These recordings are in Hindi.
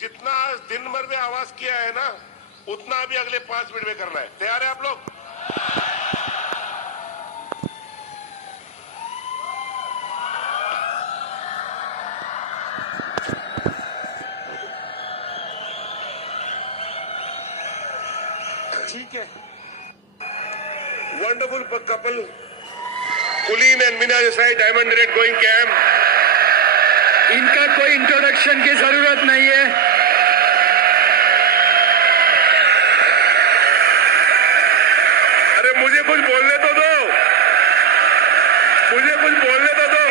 जितना आज दिन भर में आवाज किया है ना, उतना भी अगले 5 मिनट में करना है। तैयार है आप लोग? ठीक है। वंडरफुल कपल कुलीन and Meena Desai, diamond red going camp. इनका कोई इंट्रोडक्शन की जरूरत नहीं है। अरे मुझे कुछ बोलने तो दो, मुझे कुछ बोलने तो दो।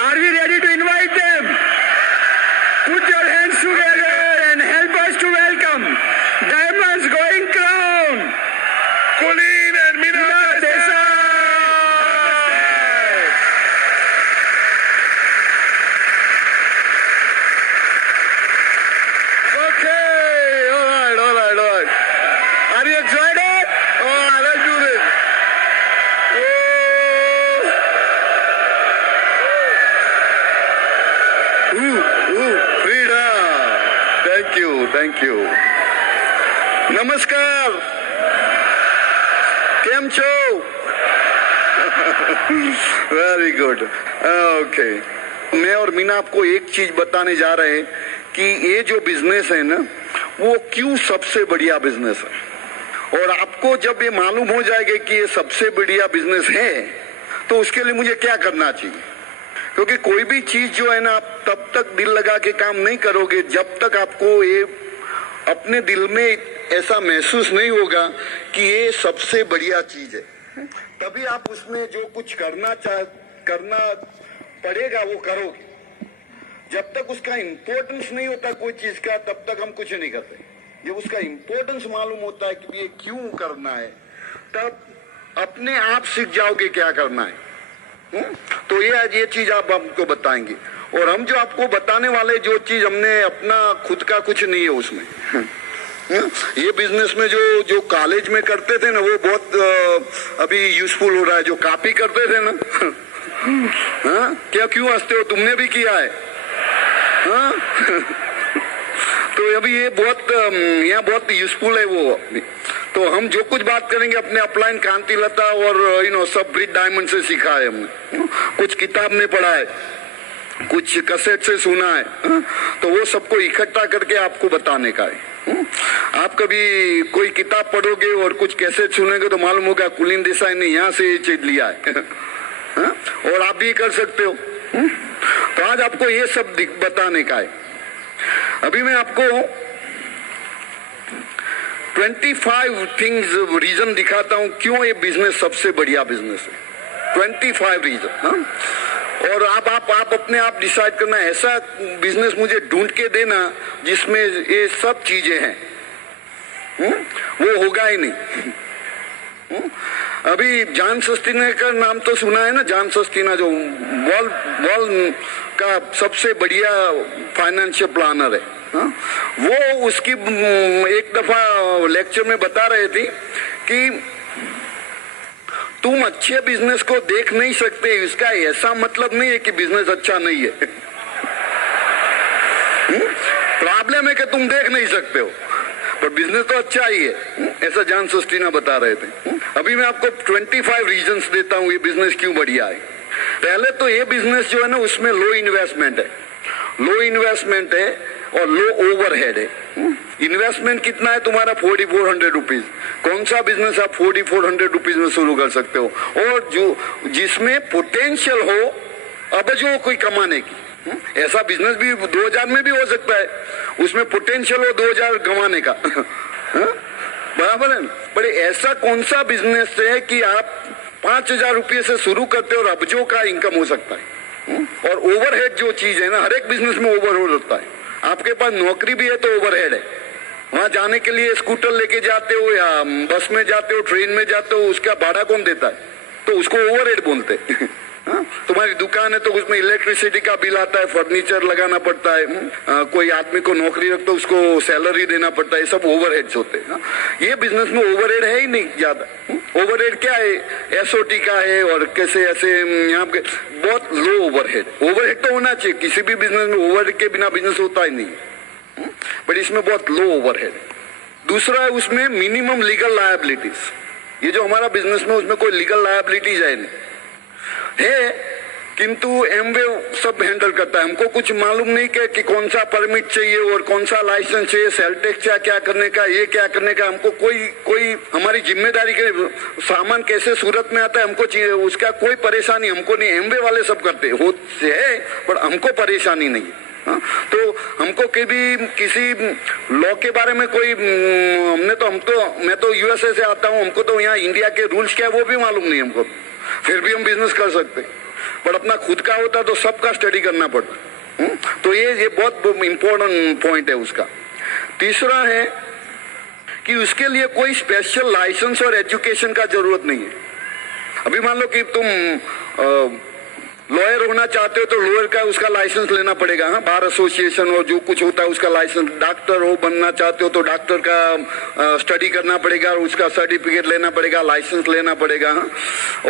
Are we ready to invite them? Put your hands together and help us to welcome Diamonds Going Crown, कुलीन and Meena Desai. Okay, all right. Are you excited? Oh, let's do this. Freedom. Thank you. नमस्कार, केम छो? Very good. ओके, मैं और मीना आपको एक चीज बताने जा रहे हैं कि ये जो बिजनेस है ना, वो क्यों सबसे बढ़िया बिजनेस है। और आपको जब ये मालूम हो जाएगा कि ये सबसे बढ़िया बिजनेस है, तो उसके लिए मुझे क्या करना चाहिए। क्योंकि कोई भी चीज जो है ना, आप तब तक दिल लगा के काम नहीं करोगे जब तक आपको ये अपने दिल में ऐसा महसूस नहीं होगा कि ये सबसे बढ़िया चीज है। तभी आप उसमें जो कुछ करना पड़ेगा वो करोगे। जब तक उसका इम्पोर्टेंस नहीं होता कोई चीज का, तब तक हम कुछ नहीं करते। जब उसका इम्पोर्टेंस मालूम होता है कि ये क्यों करना है, तब अपने आप सीख जाओगे क्या करना है। तो ये चीज आप हमको बताएंगे, और हम जो आपको बताने वाले जो चीज हमने अपना खुद का कुछ नहीं है उसमें। ये बिजनेस में जो कॉलेज में करते थे ना, वो बहुत अभी यूजफुल हो रहा है। जो कॉपी करते थे ना, क्या क्यों हंसते हो, तुमने भी किया है। तो अभी ये यहाँ बहुत यूजफुल है वो। तो हम जो कुछ बात करेंगे अपने अपलाइन कांति लता और सब ब्रिज डायमंड से सीखा है हमने। कुछ किताब में पढ़ा है, कुछ कैसेट से सुना है, तो वो सबको इकट्ठा करके आपको बताने का है। आप कभी कोई किताब पढ़ोगे और कुछ कैसेट सुनेंगे तो मालूम होगा कुलीन देसाई ने यहाँ से ये चीज लिया है। और आप भी कर सकते हो। तो आज आपको ये सब बताने का है। अभी मैं आपको 25 थिंग्स रीजन दिखाता हूं क्यों ये बिजनेस सबसे बढ़िया बिजनेस है। 25 रीजन। और आप अपने आप डिसाइड करना, ऐसा बिजनेस मुझे ढूंढ के देना जिसमें ये सब चीजें हैं। वो होगा ही नहीं। अभी जॉन सस्तीना का नाम तो सुना है ना। जॉन सस्तीना जो वर्ल्ड का सबसे बढ़िया फाइनेंशियल प्लानर है। वो उसकी एक दफा लेक्चर में बता रहे थे कि तुम अच्छे बिजनेस को देख नहीं सकते, इसका ऐसा मतलब नहीं है कि बिजनेस अच्छा नहीं है। प्रॉब्लम है कि तुम देख नहीं सकते हो, पर बिजनेस तो अच्छा ही है। ऐसा जॉन सस्तीना बता रहे थे। अभी मैं आपको 25 रीजंस देता हूँ ये बिजनेस क्यों बढ़िया है। पहले तो ये बिजनेस जो है ना, उसमें लो इन्वेस्टमेंट है और लो ओवरहेड है। इन्वेस्टमेंट कितना है तुम्हारा? 4400 रुपीज। कौन सा बिजनेस आप 4400 रुपीज में शुरू कर सकते हो, और जो जिसमें पोटेंशियल हो अब जो कोई कमाने की। ऐसा बिजनेस भी 2000 में भी हो सकता है, उसमें पोटेंशियल हो 2000 कमाने का। बराबर है। पर ऐसा कौन सा बिजनेस है कि आप 5000 रुपये से शुरू करते हो और अबजों का इनकम हो सकता है। और ओवरहेड जो चीज है ना, हर एक बिजनेस में ओवरहेड होता है। आपके पास नौकरी भी है तो ओवरहेड है। वहां जाने के लिए स्कूटर लेके जाते हो या बस में जाते हो, ट्रेन में जाते हो, उसका भाड़ा कौन देता है? तो उसको ओवरहेड बोलते हैं। तुम्हारी दुकान है तो उसमें इलेक्ट्रिसिटी का बिल आता है, फर्नीचर लगाना पड़ता है, कोई आदमी को नौकरी रखते उसको सैलरी देना पड़ता है, ये सब ओवरहेड्स होते हैं। ये बिजनेस में ओवरहेड है ही नहीं ज्यादा। ओवरहेड क्या है, एसओटी का है और कैसे ऐसे यहाँ पे बहुत लो ओवरहेड। ओवरहेड तो होना चाहिए, किसी भी बिजनेस में ओवरहेड के बिना बिजनेस होता ही नहीं, बट इसमें बहुत लो ओवरहेड। दूसरा है उसमें मिनिमम लीगल लायबिलिटीज। ये जो हमारा बिजनेस में उसमें कोई लीगल लायबिलिटीज है नहीं है, किंतु एमवे सब हैंडल करता है। हमको कुछ मालूम नहीं कि कौन सा परमिट चाहिए और कौन सा लाइसेंस चाहिए, सेल टैक्स क्या करने का, ये क्या करने का, हमको कोई हमारी जिम्मेदारी के सामान कैसे सूरत में आता है हमको चाहिए, उसका कोई परेशानी हमको नहीं। एमवे वाले सब करते होते है पर हमको परेशानी नहीं है। तो हमको कभी किसी लॉ के बारे में कोई मैं तो यूएसए से आता हूँ, हमको तो यहाँ इंडिया के रूल्स क्या है वो भी मालूम नहीं हमको, फिर भी हम बिजनेस कर सकते। पर अपना खुद का होता तो सबका स्टडी करना पड़ता। तो ये बहुत इंपॉर्टेंट पॉइंट है उसका। तीसरा है कि उसके लिए कोई स्पेशल लाइसेंस और एजुकेशन का जरूरत नहीं है। अभी मान लो कि तुम लॉयर होना चाहते हो तो लॉयर का उसका लाइसेंस लेना पड़ेगा, हाँ, बार एसोसिएशन और जो कुछ होता है उसका लाइसेंस। डॉक्टर हो बनना चाहते हो तो डॉक्टर का स्टडी करना पड़ेगा और उसका सर्टिफिकेट लेना पड़ेगा, लाइसेंस लेना पड़ेगा, हाँ।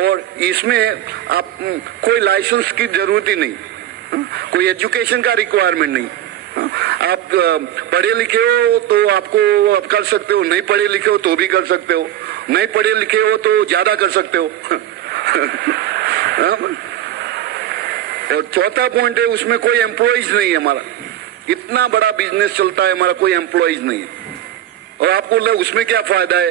और इसमें आप कोई लाइसेंस की जरूरत ही नहीं, हाँ? कोई एजुकेशन का रिक्वायरमेंट नहीं, हाँ? आप पढ़े लिखे हो तो आपको आप कर सकते हो, नहीं पढ़े लिखे हो तो भी कर सकते हो, नहीं पढ़े लिखे हो तो ज्यादा कर सकते हो। हाँ? और चौथा पॉइंट है उसमें कोई एम्प्लॉइज नहीं है हमारा। इतना बड़ा बिजनेस चलता है हमारा, कोई एम्प्लॉइज नहीं है। और आपको उसमें क्या फायदा है,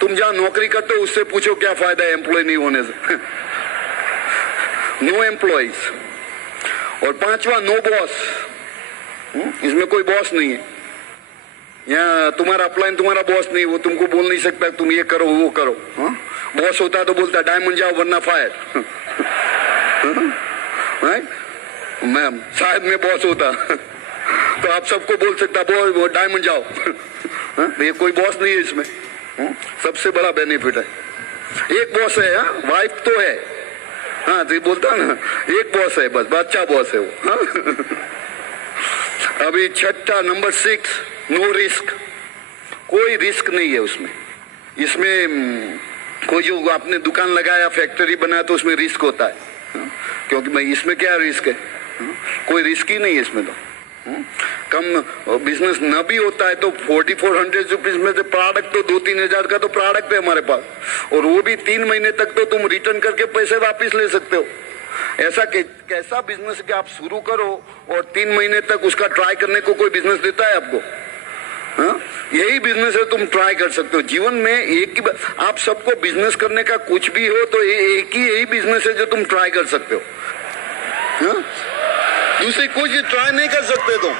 तुम जहां नौकरी करते हो उससे पूछो क्या फायदा है एम्प्लॉय नहीं होने से। No employees. और पांचवा नो बॉस। इसमें कोई बॉस नहीं है। यहाँ तुम्हारा अपलाइन तुम्हारा बॉस नहीं, वो तुमको बोल नहीं सकता तुम ये करो वो करो। बॉस होता तो बोलता डायमंड जाओ वरना फायर। मैम शायद मैं बॉस होता तो आप सबको बोल सकता बॉस डायमंड जाओ। ये कोई बॉस नहीं है इसमें। सबसे बड़ा बेनिफिट है एक बॉस है, हाँ, वाइफ तो है, हाँ तो बोलता ना एक बॉस है, बस बच्चा बॉस है वो, हाँ? अभी छठा नंबर 6 नो रिस्क। कोई रिस्क नहीं है उसमें। इसमें कोई जो आपने दुकान लगाया फैक्ट्री बनाया तो उसमें रिस्क होता है, क्योंकि भाई इसमें क्या रिस्क है, कोई रिस्क ही नहीं है इसमें। तो कम बिजनेस न भी होता है तो 4400 रुपीज में से प्रोडक्ट तो 2-3 हजार का तो प्रोडक्ट है हमारे पास, और वो भी 3 महीने तक तो तुम रिटर्न करके पैसे वापस ले सकते हो। ऐसा कैसा बिजनेस कि आप शुरू करो और 3 महीने तक उसका ट्राई करने को कोई बिजनेस देता है आपको? हाँ? यही बिजनेस है, तुम ट्राई कर सकते हो जीवन में। एक ही आप सबको बिजनेस करने का कुछ भी हो तो एक ही यही बिजनेस है जो तुम ट्राई कर सकते हो, हाँ? दूसरी कुछ ट्राई नहीं कर सकते तुम।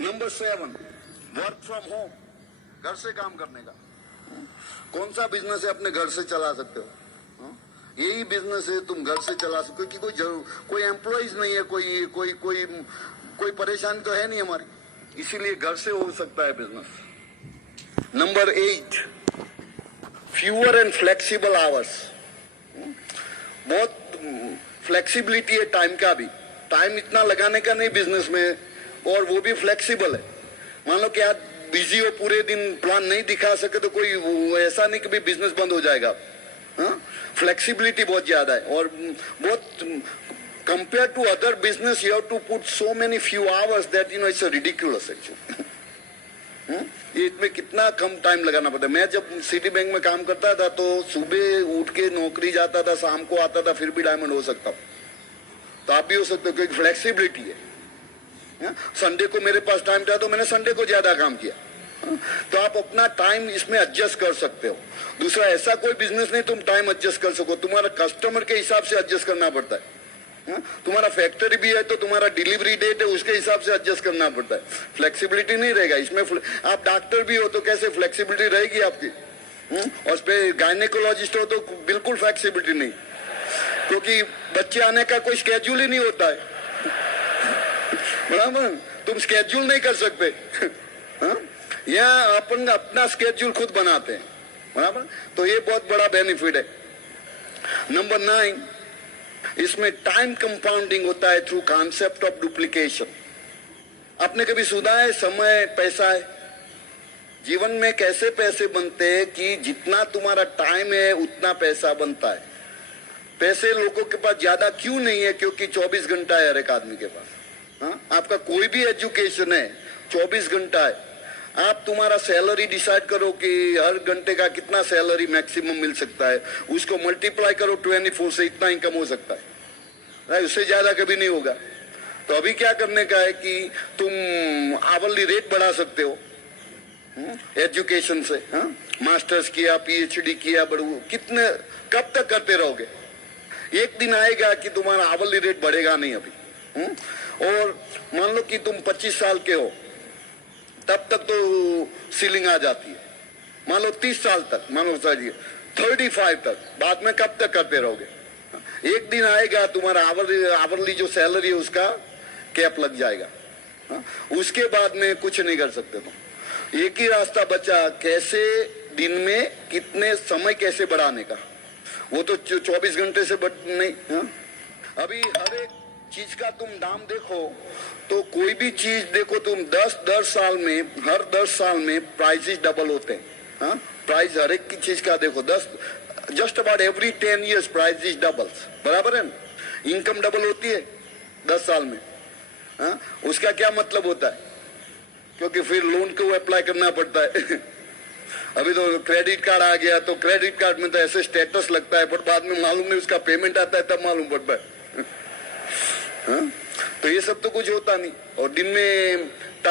Number 7 work from home. घर से काम करने का कौन सा बिजनेस है अपने घर से चला सकते हो? यही बिजनेस है तुम घर से चला सकते हो, क्योंकि कोई एम्प्लॉइज नहीं है, कोई परेशानी तो है नहीं हमारी, इसीलिए घर से हो सकता है business. Number 8 fewer and flexible hours. बहुत फ्लेक्सिबिलिटी है टाइम का भी, टाइम इतना लगाने का नहीं बिजनेस में, और वो भी फ्लेक्सिबल है। मान लो कि आप बिजी हो पूरे दिन, प्लान नहीं दिखा सके तो कोई ऐसा नहीं कि भी बिजनेस बंद हो जाएगा। फ्लेक्सिबिलिटी बहुत ज्यादा है, और बहुत compared to other business you have to put so many few hours that it's a ridiculous actually। ये इसमें कितना कम टाइम लगाना पड़ता है। मैं जब सिटी बैंक में काम करता था तो सुबह उठ के नौकरी जाता था, शाम को आता था, फिर भी डायमंड हो सकता, तो आप भी हो सकते हो, क्योंकि फ्लेक्सिबिलिटी है। संडे को मेरे पास टाइम था तो मैंने संडे को ज्यादा काम किया, तो आप अपना टाइम इसमें एडजस्ट कर सकते हो। दूसरा ऐसा कोई बिजनेस नहीं तुम टाइम एडजस्ट कर सको, तुम्हारा कस्टमर के हिसाब से एडजस्ट करना पड़ता है। तुम्हारा फैक्ट्री भी है तो तुम्हारा डिलीवरी डेट है उसके हिसाब से एडजस्ट करना पड़ता है, फ्लेक्सिबिलिटी नहीं रहेगा इसमें। आप डॉक्टर भी हो तो कैसे फ्लेक्सिबिलिटी रहेगी आपकी, और उस पे गायनेकोलॉजिस्ट हो तो बिल्कुल फ्लेक्सिबिलिटी नहीं, क्योंकि बच्चे आने का कोई स्केड्यूल ही नहीं होता है, बराबर? तुम स्केड्यूल नहीं कर सकते। यहाँ अपन अपना स्केड्यूल खुद बनाते हैं, बराबर? तो ये बहुत बड़ा बेनिफिट है। नंबर 9 इसमें टाइम कंपाउंडिंग होता है थ्रू कॉन्सेप्ट ऑफ डुप्लीकेशन। आपने कभी सुना है समय पैसा है? जीवन में कैसे पैसे बनते हैं कि जितना तुम्हारा टाइम है उतना पैसा बनता है। पैसे लोगों के पास ज्यादा क्यों नहीं है? क्योंकि 24 घंटा है हर एक आदमी के पास। हाँ? आपका कोई भी एजुकेशन है 24 घंटा है। आप तुम्हारा सैलरी डिसाइड करो कि हर घंटे का कितना सैलरी मैक्सिमम मिल सकता है, उसको मल्टीप्लाई करो 24 से, इतना इनकम हो सकता है, उससे ज्यादा कभी नहीं होगा। तो अभी क्या करने का है कि तुम आवरली रेट बढ़ा सकते हो एजुकेशन से। मास्टर्स किया, पीएचडी किया, कितने कब तक करते रहोगे? एक दिन आएगा कि तुम्हारा आवरली रेट बढ़ेगा नहीं अभी। और मान लो कि तुम 25 साल के हो, तब तक तो सीलिंग आ जाती है। मान लो 30 साल तक, मान लो 35 तक, बाद में कब तक करते रहोगे? एक दिन आएगा तुम्हारा आवरली जो सैलरी है उसका कैप लग जाएगा। उसके बाद में कुछ नहीं कर सकते तुम। एक ही रास्ता बचा, कैसे दिन में कितने समय कैसे बढ़ाने का। वो तो 24 घंटे से नहीं। अभी हर एक चीज का तुम दाम देखो तो कोई भी चीज देखो तुम 10 साल में, हर 10 साल में प्राइसेस डबल होते हैं। प्राइस हर एक की चीज का देखो, just about every 10 years price is doubles, बराबर है ना? इनकम डबल होती है 10 साल में। उसका क्या मतलब होता है? क्योंकि फिर लोन को अप्लाई करना पड़ता है। अभी तो क्रेडिट कार्ड आ गया, तो क्रेडिट कार्ड में तो ऐसे स्टेटस लगता है, पर बाद में मालूम नहीं, उसका पेमेंट आता है तब मालूम पड़ता है। तो ये सब तो कुछ होता नहीं। और दिन में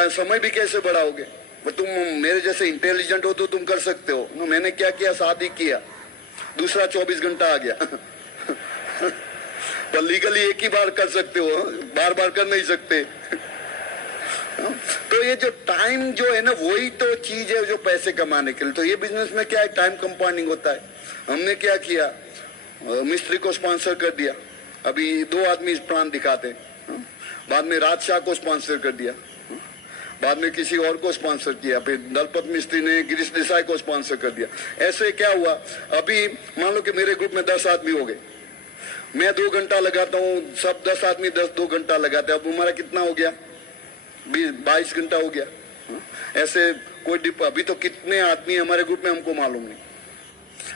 समय भी कैसे बढ़ाओगे? तुम मेरे जैसे इंटेलिजेंट हो तो तुम कर सकते हो। मैंने क्या किया, शादी किया, दूसरा 24 घंटा आ गया। पर लीगली एक ही बार कर सकते हो, बार बार कर नहीं सकते। तो ये जो टाइम जो है ना, वही तो चीज है जो पैसे कमाने के लिए। तो ये बिजनेस में क्या है, टाइम कंपाउंडिंग होता है। हमने क्या किया, मिस्त्री को स्पॉन्सर कर दिया। अभी 2 आदमी इस प्लान दिखाते हैं। बाद में राजशाह को स्पॉन्सर कर दिया, बाद में किसी और को स्पॉन्सर किया, फिर दलपत मिस्त्री ने गिरीश देसाई को स्पॉन्सर कर दिया। ऐसे क्या हुआ, अभी मान लो कि मेरे ग्रुप में 10 आदमी हो गए, मैं 2 घंटा लगाता हूँ, सब 10 आदमी 2 घंटा लगाते हैं। अब हमारा कितना हो गया, 22 घंटा हो गया। ऐसे कोई अभी तो कितने आदमी हमारे ग्रुप में हमको मालूम नहीं।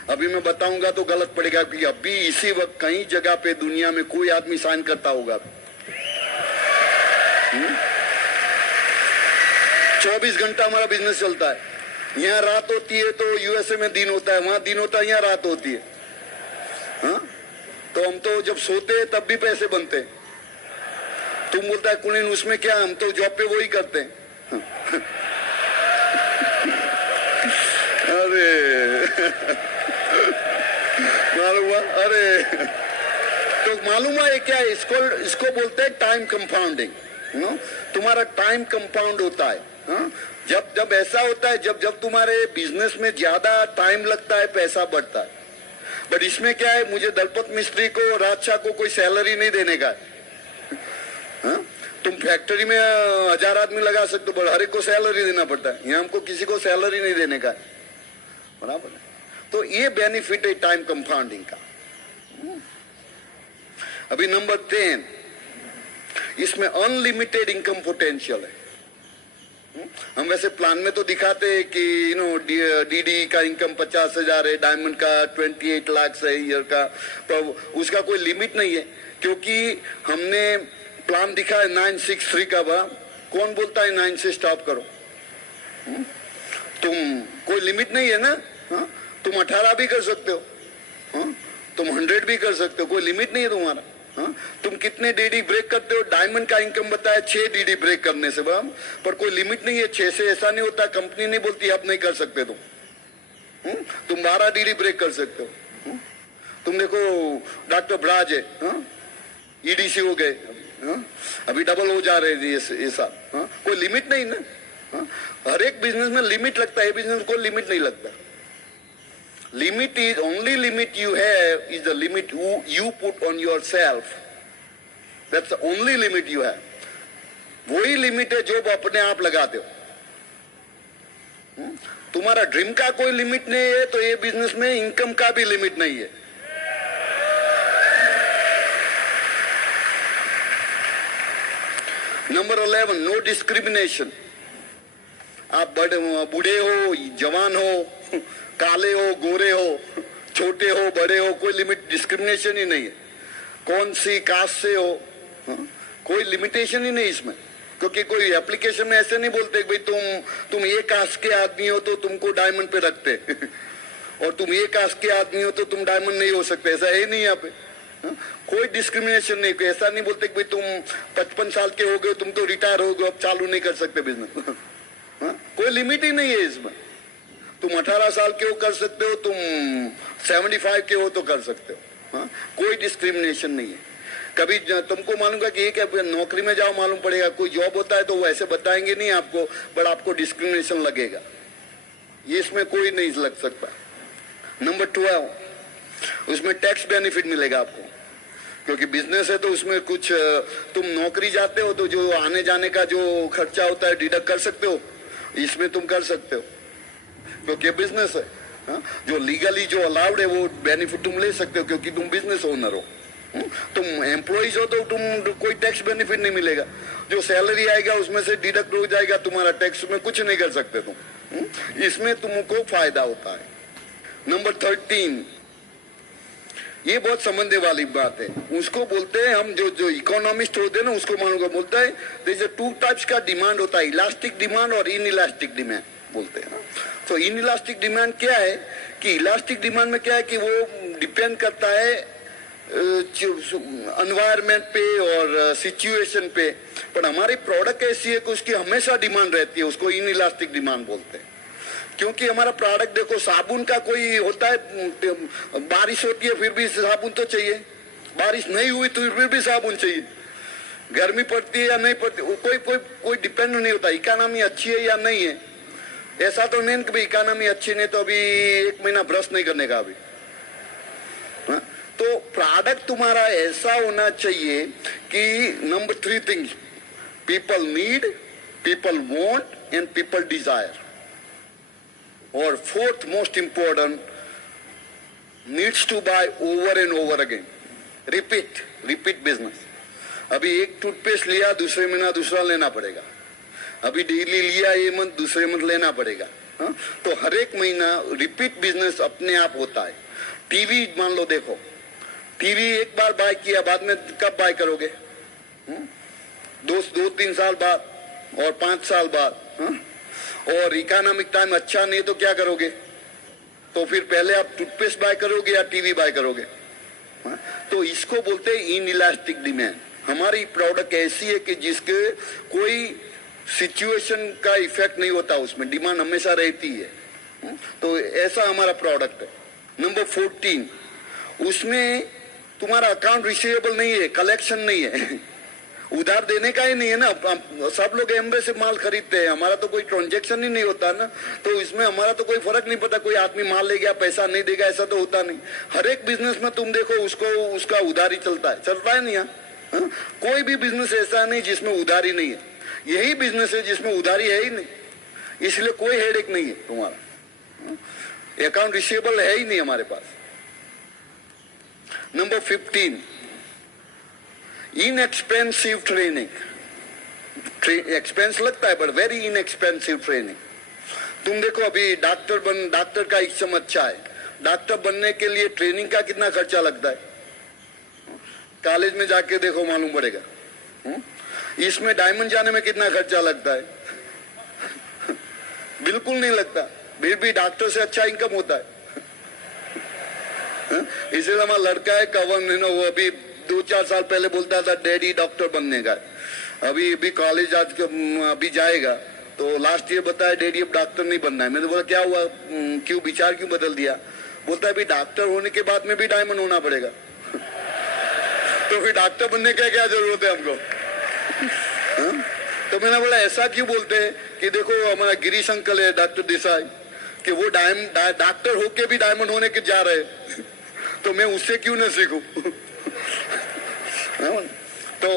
अभी मैं बताऊंगा तो गलत पड़ेगा, क्योंकि अभी इसी वक्त कहीं जगह पे दुनिया में कोई आदमी साइन करता होगा। 24 घंटा हमारा बिजनेस चलता है। यहाँ रात होती है तो यूएसए में दिन होता है, वहां दिन होता है, यहाँ रात होती है। तो हम तो जब सोते हैं तब भी पैसे बनते हैं। तुम बोलता है कुलीन उसमें क्या, हम तो जॉब पे वही करते हैं। अरे मालूम हुआ? अरे तो मालूम है क्या, इसको बोलते हैं टाइम कंपाउंडिंग। तुम्हारा टाइम कंपाउंड होता है। जब ऐसा होता है, जब तुम्हारे बिजनेस में ज्यादा टाइम लगता है, पैसा बढ़ता है। बट इसमें क्या है, मुझे दलपत मिस्त्री को, राजशाह को कोई सैलरी नहीं देने का है। तुम फैक्ट्री में 1000 आदमी लगा सकते हो, हर एक को सैलरी देना पड़ता है। यहाँ हमको किसी को सैलरी नहीं देने का है, बराबर है। तो ये बेनिफिट है टाइम कंपाउंडिंग का। अभी नंबर 10, इसमें अनलिमिटेड इनकम पोटेंशियल है। हम वैसे प्लान में तो दिखाते हैं कि डीडी का इनकम 50,000 है, डायमंड का 28 लाख है ईयर का, पर उसका कोई लिमिट नहीं है। क्योंकि हमने प्लान दिखा है 963 का। कौन बोलता है 9 से स्टॉप करो? तुम कोई लिमिट नहीं है ना। तुम 18 भी कर सकते हो, तुम 100 भी कर सकते हो, कोई लिमिट नहीं है तुम्हारा। तुम कितने डीडी ब्रेक करते हो? डायमंड का इनकम बताया 6 डीडी ब्रेक करने से, पर कोई लिमिट नहीं है 6 से। ऐसा नहीं होता, कंपनी नहीं बोलती अब नहीं कर सकते तुम 12 डीडी ब्रेक कर सकते हो। तुम देखो डॉक्टर ब्राज है, ईडीसी हो गए, अभी डबल हो जा रहे थे ये साल। कोई लिमिट नहीं ना। हर एक बिजनेस में लिमिट लगता है, बिजनेस में कोई लिमिट नहीं लगता। Limit is only limit you have is the limit you put on yourself. That's the only limit you have. वही लिमिट है जो अपने आप लगाते हो। तुम्हारा ड्रीम का कोई लिमिट नहीं है, तो ये बिजनेस में इनकम का भी लिमिट नहीं है। Number 11, no discrimination. आप बूढ़े हो, जवान हो, काले हो, गोरे हो, छोटे हो, बड़े हो, कोई लिमिट डिस्क्रिमिनेशन ही नहीं है। कौन सी कास्ट से हो, कोई लिमिटेशन ही नहीं इसमें। क्योंकि कोई एप्लीकेशन में ऐसे नहीं बोलते कि भाई तुम ये कास्ट के आदमी हो तो तुमको डायमंड पे रखते और तुम ये कास्ट के आदमी हो तो तुम डायमंड नहीं हो सकते, ऐसा है नहीं यहाँ पे। कोई डिस्क्रिमिनेशन नहीं, ऐसा नहीं बोलते कि भाई तुम 55 साल के हो गए, तुम तो रिटायर हो गए, अब चालू नहीं कर सकते बिजनेस। कोई लिमिट ही नहीं है इसमें। तुम 18 साल के हो कर सकते हो, तुम 75 के हो तो कर सकते हो। कोई डिस्क्रिमिनेशन नहीं है। कभी तुमको मालूम कि एक नौकरी में जाओ मालूम पड़ेगा, कोई जॉब होता है तो वो ऐसे बताएंगे नहीं आपको, बट आपको डिस्क्रिमिनेशन लगेगा। ये इसमें कोई नहीं लग सकता। नंबर 12, उसमें टैक्स बेनिफिट मिलेगा आपको, क्योंकि बिजनेस है तो उसमें कुछ तुम नौकरी जाते हो तो जो आने जाने का जो खर्चा होता है डिडक्ट कर सकते हो, इसमें तुम कर सकते हो क्योंकि बिजनेस है। जो लीगली जो अलाउड है वो बेनिफिट तुम ले सकते हो क्योंकि तुम बिजनेस ओनर हो। तुम एम्प्लॉइज हो तो तुम कोई टैक्स बेनिफिट नहीं मिलेगा। जो सैलरी आएगा उसमें से डिडक्ट हो जाएगा तुम्हारा टैक्स, में कुछ नहीं कर सकते तुम। इसमें तुमको फायदा होता है। नंबर 13, ये बहुत समझने वाली बात है। उसको बोलते हैं हम जो इकोनॉमिस्ट होते हैं ना, उसको मालूम बोलता है जैसे 2 टाइप्स का डिमांड होता है, इलास्टिक डिमांड और इन इलास्टिक डिमांड बोलते हैं। तो इन इलास्टिक डिमांड क्या है कि इलास्टिक डिमांड में क्या है कि वो डिपेंड करता है एनवायरमेंट पे और सिचुएशन पे, पर हमारी प्रोडक्ट ऐसी है कि उसकी हमेशा डिमांड रहती है, उसको इन इलास्टिक डिमांड बोलते हैं। क्योंकि हमारा प्रोडक्ट देखो, साबुन का कोई होता है, बारिश होती है फिर भी साबुन तो चाहिए, बारिश नहीं हुई तो फिर भी साबुन चाहिए, गर्मी पड़ती है या नहीं पड़ती, कोई डिपेंड नहीं होता। इकोनॉमी अच्छी है या नहीं है, ऐसा तो नहीं कि इकोनॉमी अच्छी नहीं तो अभी 1 महीना ब्रश नहीं करने का अभी। तो प्रोडक्ट तुम्हारा ऐसा होना चाहिए कि number 3 things, people need, people want and people desire. और 4th most important, needs to buy over and over again, repeat business. अभी एक टूथपेस्ट लिया, दूसरे महीना दूसरा लेना पड़ेगा, अभी डेली लिया ये मंथ, दूसरे मंथ लेना पड़ेगा। तो हर एक महीना रिपीट बिजनेस अपने आप होता है। टीवी मान लो, देखो टीवी एक बार बाय किया, बाद में कब बाय करोगे? 2-3 साल बाद और 5 साल बाद। और इकोनॉमिक टाइम अच्छा नहीं तो क्या करोगे? तो फिर पहले आप टूथपेस्ट बाय करोगे या टीवी बाय करोगे? तो इसको बोलते हैं इन इलास्टिक डिमांड। हमारी प्रोडक्ट ऐसी है कि जिसके कोई सिचुएशन का इफेक्ट नहीं होता, उसमें डिमांड हमेशा रहती है। तो ऐसा हमारा प्रोडक्ट है। नंबर 14, उसमें तुम्हारा अकाउंट रिसीवेबल नहीं है, कलेक्शन नहीं है, उधार देने का ही नहीं है ना। सब लोग एम्बे से माल खरीदते हैं, हमारा तो कोई ट्रांजेक्शन ही नहीं होता ना, तो इसमें हमारा तो कोई फर्क नहीं पड़ता। कोई आदमी माल ले गया पैसा नहीं देगा, ऐसा तो होता नहीं। हर एक बिजनेस में तुम देखो उसका उधारी चलता है नहीं। हाँ, कोई भी बिजनेस ऐसा नहीं जिसमें उधारी नहीं है। यही बिजनेस है जिसमें उधारी है ही नहीं, इसलिए कोई हेडेक नहीं है तुम्हारा। अकाउंट रिसीवेबल है ही नहीं हमारे पास। Number 15, inexpensive training. एक्सपेंस लगता है पर वेरी इनएक्सपेंसिव ट्रेनिंग। तुम देखो अभी डॉक्टर का इक्सम अच्छा है, डॉक्टर बनने के लिए ट्रेनिंग का कितना खर्चा लगता है? कॉलेज में जाके देखो मालूम पड़ेगा। इसमें डायमंड जाने में कितना खर्चा लगता है? बिल्कुल नहीं लगता, फिर भी डॉक्टर से अच्छा इनकम होता है। इसलिए हमारा लड़का है कवन, वो अभी 2-4 साल पहले बोलता था डैडी डॉक्टर बनने का। अभी कॉलेज आज अभी जाएगा तो लास्ट ईयर बताया डैडी अब डॉक्टर नहीं बनना है। मैंने बोला क्या हुआ, क्यों विचार क्यों बदल दिया? बोलता है अभी डॉक्टर होने के बाद में भी डायमंड होना पड़ेगा। तो फिर डॉक्टर बनने का क्या जरूरत है हमको? तो मैंने बोला ऐसा क्यों बोलते हैं कि देखो हमारा गिरीश अंकल है डॉक्टर देसाई, कि वो डॉक्टर होके भी डायमंड होने के जा रहे, तो मैं उससे क्यों न सीखूं? तो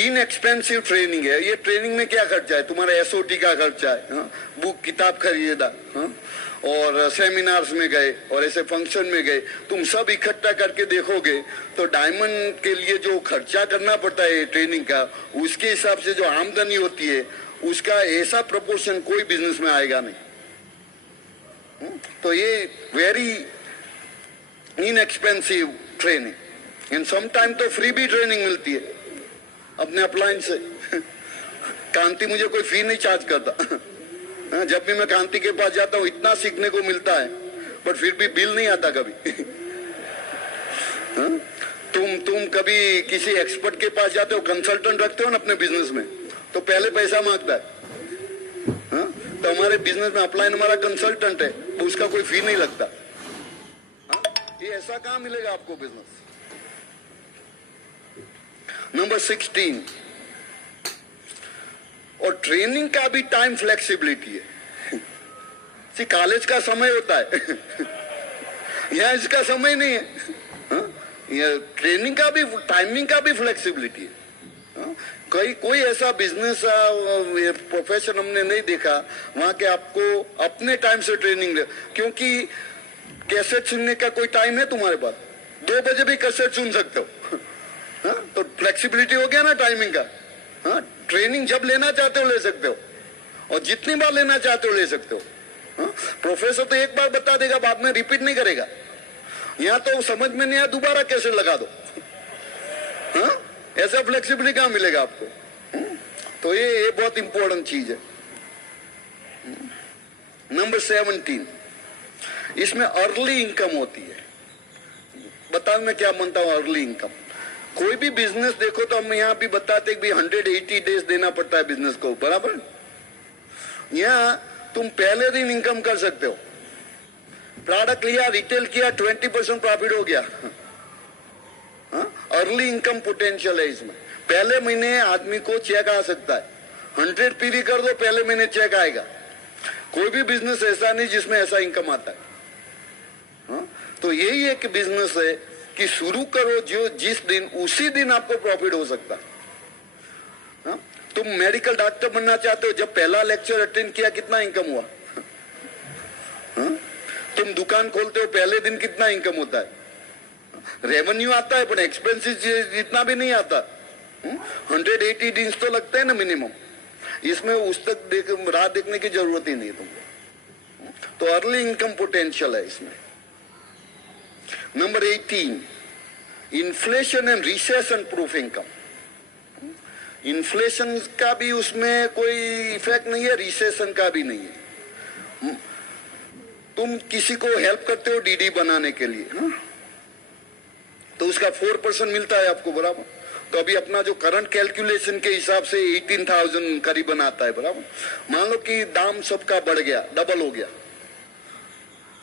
इनएक्सपेंसिव ट्रेनिंग है ये। ट्रेनिंग में क्या खर्चा है? तुम्हारा एसओटी का खर्चा है, बुक किताब खरीदा, और सेमिनार्स में गए और ऐसे फंक्शन में गए। तुम सब इकट्ठा करके देखोगे तो डायमंड के लिए जो खर्चा करना पड़ता है ट्रेनिंग का, उसके हिसाब से जो आमदनी होती है उसका ऐसा प्रपोर्शन कोई बिजनेस में आएगा नहीं। तो ये very inexpensive training, and sometime तो फ्री भी ट्रेनिंग मिलती है अपने अपलाइन से। कांति मुझे कोई फी नहीं चार्ज करता। जब भी मैं कांति के पास जाता हूँ इतना सीखने को मिलता है, बट फिर भी बिल नहीं आता कभी। तुम कभी किसी एक्सपर्ट के पास जाते हो, कंसल्टेंट रखते हो ना अपने बिजनेस में, तो पहले पैसा मांगता है। तो हमारे बिजनेस में अपलाइन हमारा कंसल्टेंट है, तो उसका कोई फी नहीं लगता। ये ऐसा कहां मिलेगा आपको बिजनेस। नंबर 16, और ट्रेनिंग का भी टाइम फ्लेक्सिबिलिटी है। कॉलेज का समय होता है, यहाँ इसका समय नहीं है। ये ट्रेनिंग का भी, टाइमिंग का भी फ्लेक्सिबिलिटी है। कोई ऐसा बिजनेस प्रोफेशन हमने नहीं देखा वहां के आपको अपने टाइम से ट्रेनिंग दे, क्योंकि कैसेट सुनने का कोई टाइम है तुम्हारे पास, 2 बजे भी कैसेट सुन सकते हो। तो फ्लेक्सिबिलिटी हो गया ना टाइमिंग का। ट्रेनिंग जब लेना चाहते हो ले सकते हो, और जितनी बार लेना चाहते हो ले सकते हो। प्रोफेसर तो एक बार बता देगा, बाद में रिपीट नहीं करेगा। यहाँ तो समझ में नहीं आया, दोबारा कैसे लगा दो। ऐसा फ्लेक्सिबिलिटी कहां मिलेगा आपको। तो ये बहुत इंपॉर्टेंट चीज है। नंबर 17, इसमें अर्ली इनकम होती है। बताओ मैं क्या मानता हूं अर्ली इनकम। कोई भी बिजनेस देखो तो हम यहाँ भी बताते कि 180 डेज देना पड़ता है बिजनेस को, बराबर। यहाँ तुम पहले दिन इनकम कर सकते हो। प्रोडक्ट लिया, रिटेल किया, 20% प्रॉफिट हो गया। अर्ली इनकम पोटेंशियल है इसमें। पहले महीने आदमी को चेक आ सकता है। 100 पीवी कर दो, पहले महीने चेक आएगा। कोई भी बिजनेस ऐसा नहीं जिसमें ऐसा इनकम आता है। तो यही एक बिजनेस है कि शुरू करो जो जिस दिन, उसी दिन आपको प्रॉफिट हो सकता है। तुम मेडिकल डॉक्टर बनना चाहते हो, जब पहला लेक्चर अटेंड किया कितना इनकम हुआ। तुम दुकान खोलते हो, पहले दिन कितना इनकम होता है। रेवेन्यू आता है पर एक्सपेंसेस इतना भी नहीं आता। 180 दिन तो लगते हैं ना मिनिमम। इसमें उस तक राह देखने की जरूरत ही नहीं है तुमको। तो अर्ली इनकम पोटेंशियल है इसमें। Number 18, inflation and recession proof income. Inflation का भी उसमें कोई इफेक्ट नहीं है, रिसेशन का भी नहीं है। तुम किसी को हेल्प करते हो डीडी बनाने के लिए ना, तो उसका 4% मिलता है आपको, बराबर। तो अभी अपना जो करंट कैलकुलेशन के हिसाब से 18,000 करीबन आता है, बराबर। मान लो कि दाम सबका बढ़ गया, डबल हो गया,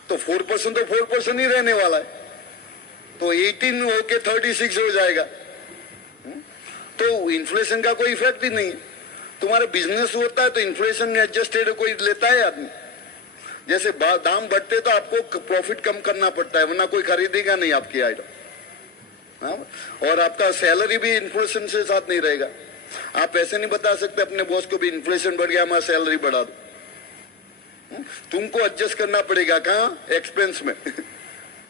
तो 4% तो 4% ही रहने वाला है। तो 18 होके 36 हो जाएगा। तो इन्फ्लेशन का कोई इफेक्ट ही नहीं है। तुम्हारे बिजनेस होता है तो इन्फ्लेशन में एडजस्टेड कोई लेता है आदमी। जैसे दाम बढ़ते तो आपको प्रॉफिट कम करना पड़ता है, वरना कोई खरीदेगा नहीं आपकी आइटम। और आपका सैलरी भी इन्फ्लेशन से साथ नहीं रहेगा। आप ऐसे नहीं बता सकते अपने बॉस को भी इन्फ्लेशन बढ़ गया, हमारा सैलरी बढ़ा दो। तुमको एडजस्ट करना पड़ेगा। कहाँ? एक्सपेंस में।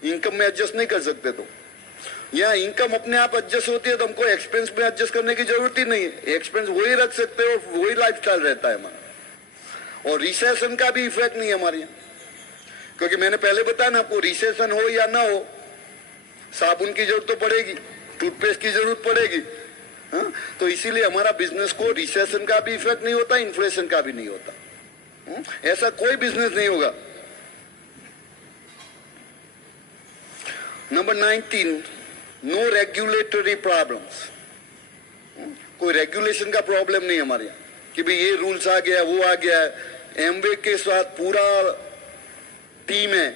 इनकम में एडजस्ट नहीं कर सकते। तो यहाँ इनकम अपने आप एडजस्ट होती है, तो हमको एक्सपेंस में एडजस्ट करने की जरूरत ही नहीं है। एक्सपेंस वही रख सकते हो, वही लाइफस्टाइल रहता है हमारा। और रिसेशन का भी इफेक्ट नहीं है हमारे यहाँ, क्योंकि मैंने पहले बताया ना आपको, रिसेशन हो या ना हो, साबुन की जरूरत तो पड़ेगी, टूथपेस्ट की जरूरत पड़ेगी। तो इसीलिए हमारा बिजनेस को रिसेशन का भी इफेक्ट नहीं होता, इन्फ्लेशन का भी नहीं होता। ऐसा कोई बिजनेस नहीं होगा। Number 19, no regulatory problems. कोई रेगुलेशन का प्रॉब्लम नहीं हमारे यहाँ कि भाई ये रूल्स आ गया, वो आ गया। एमवे के साथ पूरा टीम है,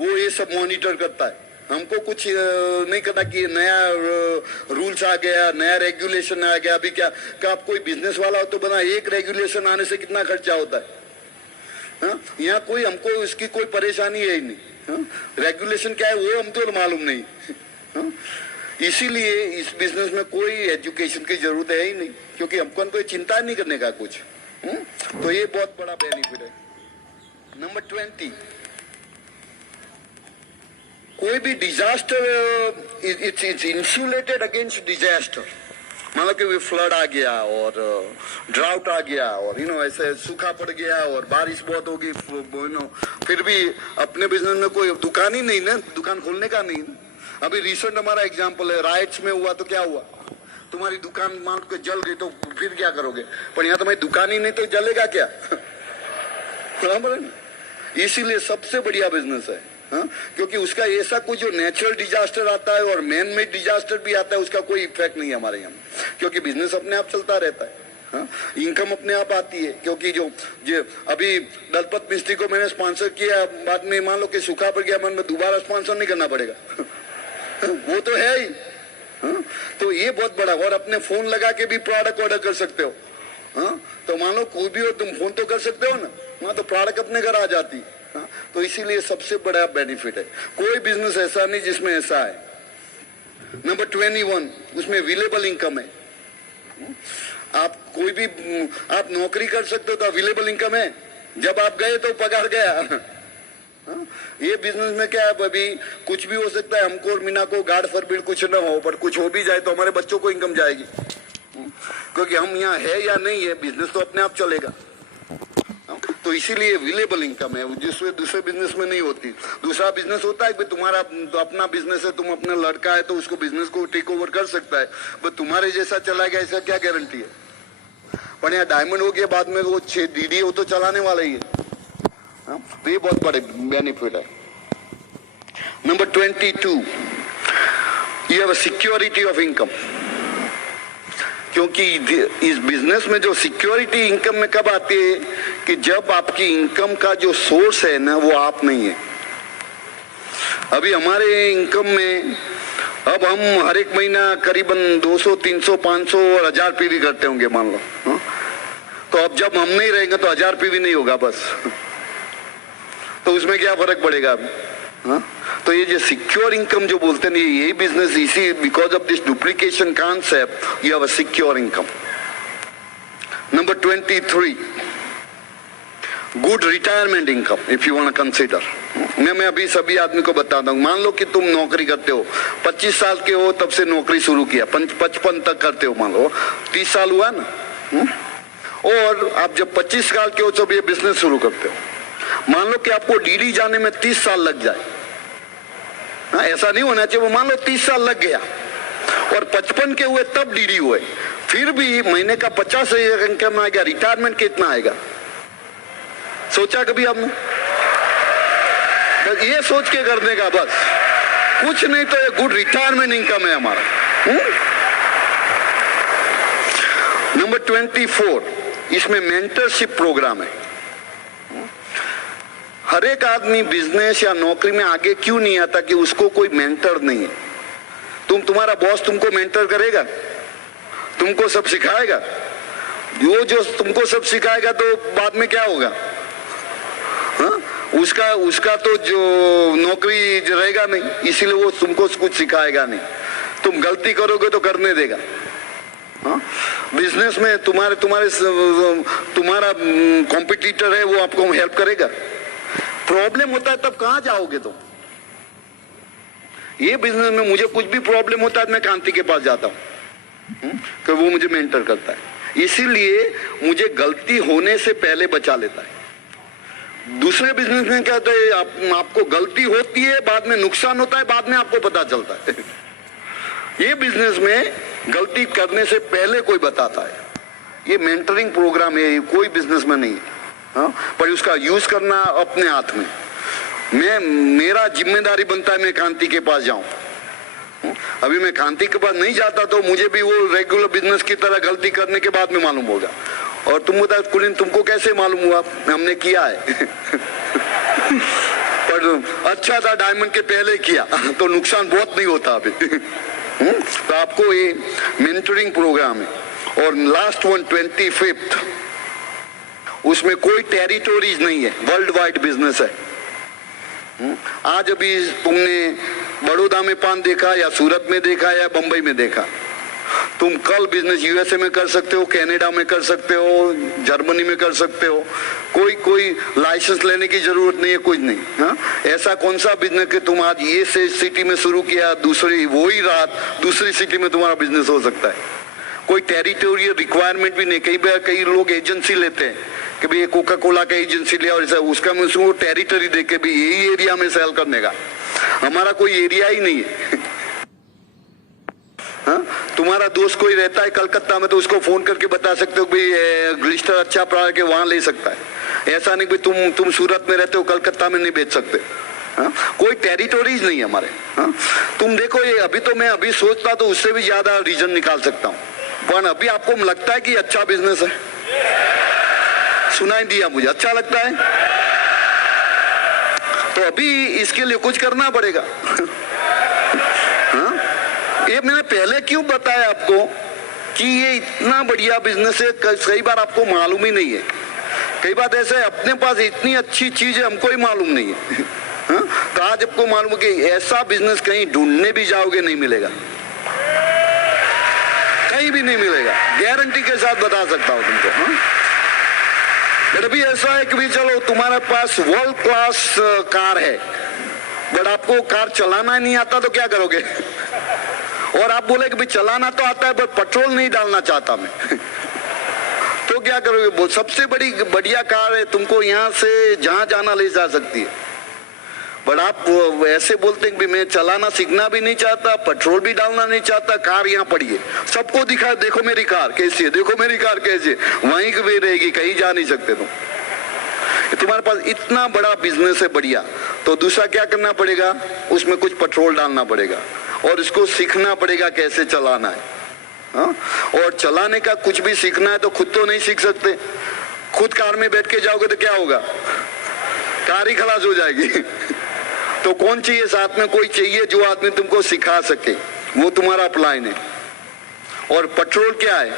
वो ये सब मॉनिटर करता है। हमको कुछ नहीं करना कि नया रूल्स आ गया, नया रेगुलेशन आ गया। अभी क्या आप कोई बिजनेस वाला हो तो बना, एक रेगुलेशन आने से कितना खर्चा होता है। यहाँ कोई हमको इसकी कोई परेशानी है ही नहीं। रेगुलेशन क्या है वो हमको मालूम नहीं। इसीलिए इस बिजनेस में कोई एजुकेशन की जरूरत है ही नहीं, क्योंकि हमको कोई चिंता नहीं करने का कुछ। तो ये बहुत बड़ा बेनिफिट है। नंबर 20, कोई भी disaster, it's insulated against disaster. मान लो कि फ्लड आ गया और ड्राउट आ गया और ऐसे सूखा पड़ गया और बारिश बहुत होगी, फिर भी अपने बिजनेस में कोई दुकान ही नहीं ना, दुकान खोलने का नहीं ना। अभी रिसेंट हमारा एग्जांपल है, राइट्स में हुआ तो क्या हुआ, तुम्हारी दुकान मान के जल गई तो फिर क्या करोगे, पर यहाँ तुम्हारी दुकान ही नहीं तो जलेगा क्या। बराबर है ना, इसीलिए सबसे बढ़िया बिजनेस है। हाँ? क्योंकि उसका ऐसा कुछ जो नेचुरल डिजास्टर आता है और मैन मेड डिजास्टर भी आता है, उसका कोई इफेक्ट नहीं है हमारे यहाँ, क्योंकि बिजनेस अपने आप चलता रहता है। हाँ? इनकम अपने आप आती है, क्योंकि जो अभी दलपत मिस्त्री को मैंने स्पॉन्सर किया, बाद में मान लो कि सूखा पड़ गया, मन में दोबारा स्पॉन्सर नहीं करना पड़ेगा। वो तो है ही। हाँ? तो ये बहुत बड़ा, और अपने फोन लगा के भी प्रोडक्ट ऑर्डर कर सकते हो। हाँ? तो मान लो कोई भी हो, तुम फोन तो कर सकते हो ना, वहां तो प्रोडक्ट अपने घर आ जाती। हाँ? तो इसीलिए सबसे बड़ा बेनिफिट है, कोई बिजनेस ऐसा नहीं जिसमें ऐसा है। नंबर 21, उसमें अवेलेबल इनकम है। आप कोई भी आप नौकरी कर सकते हो तो अवेलेबल इनकम है, जब आप गए तो पगार गया। हाँ? ये बिजनेस में क्या है, अभी कुछ भी हो सकता है, हमको और मीना को गार्ड फॉरबिड कुछ ना हो, पर कुछ हो भी जाए तो हमारे बच्चों को इनकम जाएगी, क्योंकि हम यहाँ है या नहीं है, बिजनेस तो अपने आप चलेगा। तो इसीलिए अवेलेबल इनकम है, दूसरे बिजनेस में नहीं होती। दूसरा बिजनेस होता है कि तुम्हारा तो अपना बिजनेस है, तुम अपना लड़का है तो उसको बिजनेस को टेक ओवर कर सकता है, पर तुम्हारे जैसा चला गया ऐसा क्या गारंटी है। पर यहाँ डायमंड हो गया, बाद में वो डीडी वो तो चलाने वाला ही है। तो ये बहुत बड़े बेनिफिट है। Number 22, you have a security of income, क्योंकि इस बिजनेस में जो सिक्योरिटी इनकम में कब आती है कि जब आपकी इनकम का जो सोर्स है ना, वो आप नहीं है। अभी हमारे इनकम में अब हम हर एक महीना करीबन 200, 300, 500 और 1000 पीवी करते होंगे मान लो। हाँ? तो अब जब हम नहीं रहेंगे तो 1000 पीवी नहीं होगा बस, तो उसमें क्या फर्क पड़ेगा अब। हाँ? तो ये जो सिक्योर इनकम जो बोलते हैं, यही बिजनेस, इसी because of this duplication concept you have a secure income. Number 23, good retirement income if you want to consider. मैं अभी सभी आदमी को बताता हूँ, मान लो कि तुम नौकरी करते हो, 25 साल के हो तब से नौकरी शुरू किया, 55 तक करते हो, मान लो 30 साल हुआ ना। और आप जब 25 साल के हो तब ये बिजनेस शुरू करते हो, मान लो कि आपको डीडी जाने में 30 साल लग जाए। हाँ, ऐसा नहीं होना चाहिए, वो मान लो 30 साल लग गया और 55 के हुए तब डीडी हुए, फिर भी महीने का 50,000 इनकम आएगा, रिटायरमेंट कितना आएगा सोचा कभी आपने? ये सोच के करने का बस, कुछ नहीं तो ये गुड रिटायरमेंट इनकम है हमारा। नंबर 24, इसमें मेंटरशिप प्रोग्राम है। हर एक आदमी बिजनेस या नौकरी में आगे क्यों नहीं आता कि उसको कोई मेंटर नहीं है। तुम्हारा बॉस तुमको मेंटर करेगा, तुमको सब सिखाएगा, वो जो तुमको सब सिखाएगा तो बाद में क्या होगा। हाँ? उसका तो जो नौकरी रहेगा नहीं, इसीलिए वो तुमको कुछ सिखाएगा नहीं, तुम गलती करोगे तो करने देगा। हाँ? बिजनेस में तुम्हारा कॉम्पिटिटर है, वो आपको हेल्प करेगा। प्रॉब्लम होता है तब कहां जाओगे तुम। ये बिजनेस में मुझे कुछ भी प्रॉब्लम होता है मैं कांति के पास जाता हूं, कि वो मुझे मेंटर करता है, इसीलिए मुझे गलती होने से पहले बचा लेता है। दूसरे बिजनेस में क्या होता है, आपको गलती होती है, बाद में नुकसान होता है, बाद में आपको पता चलता है। ये बिजनेस में गलती करने से पहले कोई बताता है। ये मेंटरिंग प्रोग्राम है, कोई बिजनेस में नहीं है। हाँ? पर उसका यूज करना अपने हाथ में। मेरा जिम्मेदारी बनता है मैं कांति के पास जाऊं। अभी मैं कांति के पास नहीं जाता तो मुझे भी वो रेगुलर बिजनेस की तरह गलती करने के बाद में मालूम होगा। और तुम बताओ कुलीन, तुमको कैसे मालूम हुआ? हमने किया है। पर अच्छा था डायमंड के पहले किया तो नुकसान बहुत नहीं होता अभी। तो आपको ये मेंटरिंग प्रोग्राम है। और लास्ट वन 25th, उसमें कोई टेरिटोरीज नहीं है, वर्ल्ड वाइड बिजनेस है। आज अभी तुमने बड़ौदा में पान देखा या सूरत में देखा या बंबई में देखा, तुम कल बिजनेस यूएसए में कर सकते हो, कनाडा में कर सकते हो, जर्मनी में कर सकते हो। कोई लाइसेंस लेने की जरूरत नहीं है, कुछ नहीं। हाँ? ऐसा कौन सा बिजनेस कि तुम आज ये सिटी में शुरू किया, दूसरी वही रात दूसरी सिटी में तुम्हारा बिजनेस हो सकता है। कोई टेरिटोरियल रिक्वायरमेंट भी नहीं। कई लोग एजेंसी लेते हैं कि भाई कोका कोला का एजेंसी लिया और उसका मैं उसको टेरिटरी दे के भी यही एरिया में सेल करने का। हमारा कोई एरिया ही नहीं है। तुम्हारा दोस्त कोई रहता है कलकत्ता में तो उसको फोन करके बता सकते हो भाई ग्लिस्टर अच्छा प्रोडक्ट है, वहां ले सकता है। ऐसा नहीं कि तुम सूरत में रहते हो कलकत्ता में नहीं बेच सकते। कोई टेरिटोरीज नहीं है हमारे। तुम देखो ये अभी तो मैं अभी सोचता तो उससे भी ज्यादा रीजन निकाल सकता हूँ, पर अभी आपको लगता है कि अच्छा बिजनेस है? सुनाई दिया मुझे, अच्छा लगता है तो अभी इसके लिए कुछ करना पड़ेगा। ये मैंने पहले क्यों बताया आपको कि ये इतना बढ़िया बिजनेस है, कई बार आपको मालूम ही नहीं है। कई बार ऐसे अपने पास इतनी अच्छी चीज है हमको ही मालूम नहीं है। तो आज आपको मालूम है कि ऐसा बिजनेस कहीं ढूंढने भी जाओगे नहीं मिलेगा, कहीं भी नहीं मिलेगा, गारंटी के साथ बता सकता हूं तुमको। बट अभी ऐसा है कि भी चलो तुम्हारे पास वर्ल्ड क्लास कार है, बट आपको कार चलाना नहीं आता तो क्या करोगे? और आप बोले कि भाई चलाना तो आता है पर पेट्रोल नहीं डालना चाहता मैं तो क्या करोगे? सबसे बढ़िया कार है, तुमको यहाँ से जहां जाना ले जा सकती है, बट आप ऐसे बोलते हैं कि मैं चलाना सीखना भी नहीं चाहता, पेट्रोल भी डालना नहीं चाहता, कार यहाँ पड़ी है, सबको दिखा देखो मेरी कार कैसी है, देखो मेरी कार कैसी है, वहीं की रहेगी, कहीं जा नहीं सकते तुम। तुम्हारे पास इतना बड़ा बिजनेस है बढ़िया, तो दूसरा क्या करना पड़ेगा? उसमें कुछ पेट्रोल डालना पड़ेगा और इसको सीखना पड़ेगा कैसे चलाना है। और चलाने का कुछ भी सीखना है तो खुद तो नहीं सीख सकते। खुद कार में बैठ के जाओगे तो क्या होगा? कार ही खलास हो जाएगी। तो कौन चाहिए साथ में? कोई चाहिए जो आदमी तुमको सिखा सके, वो तुम्हारा प्लान है। और पेट्रोल क्या है?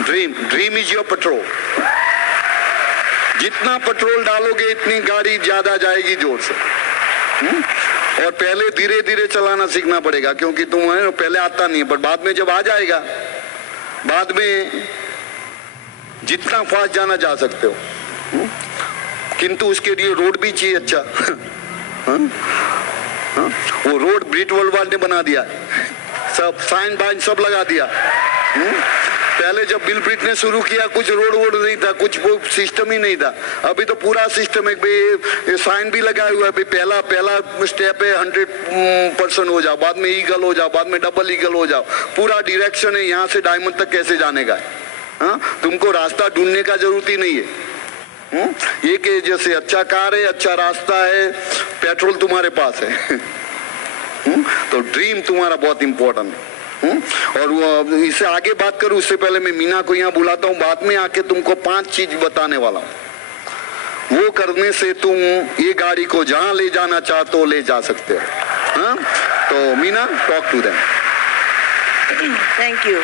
Dream is your petrol. जितना पेट्रोल डालोगे इतनी गाड़ी ज्यादा जाएगी जोर से। और पहले धीरे धीरे चलाना सीखना पड़ेगा, क्योंकि तुम्हें पहले आता नहीं है, पर बाद में जब आ जाएगा, बाद में जितना फास्ट जाना जा सकते हो। किंतु उसके लिए रोड भी चाहिए अच्छा। वो रोड ब्रिट वर्ल्ड ने बना दिया, सब साइन बाइन सब लगा दिया। पहले जब बिल ब्रिट ने शुरू किया कुछ रोड वोड नहीं था, कुछ वो सिस्टम ही नहीं था। अभी तो पूरा सिस्टम है, साइन भी लगा हुआ है, पहला स्टेप है 100% हो जाओ, बाद में ईगल हो जाओ, बाद में डबल ईगल हो जाओ, पूरा डायरेक्शन है यहाँ से डायमंड तक कैसे जाने का है। तुमको रास्ता ढूंढने का जरूरत ही नहीं है। ये कि जैसे अच्छा कार है, अच्छा रास्ता है, पेट्रोल तुम्हारे पास है। तो ड्रीम तुम्हारा बहुत इंपॉर्टेंट है। और वो इससे आगे बात करूं उससे पहले मैं मीना को यहाँ बुलाता हूँ, बाद में आके तुमको 5 चीज बताने वाला हूँ। वो करने से तुम ये गाड़ी को जहां ले जाना चाहते हो ले जा सकते हो। तो Meena, talk to them. Thank you.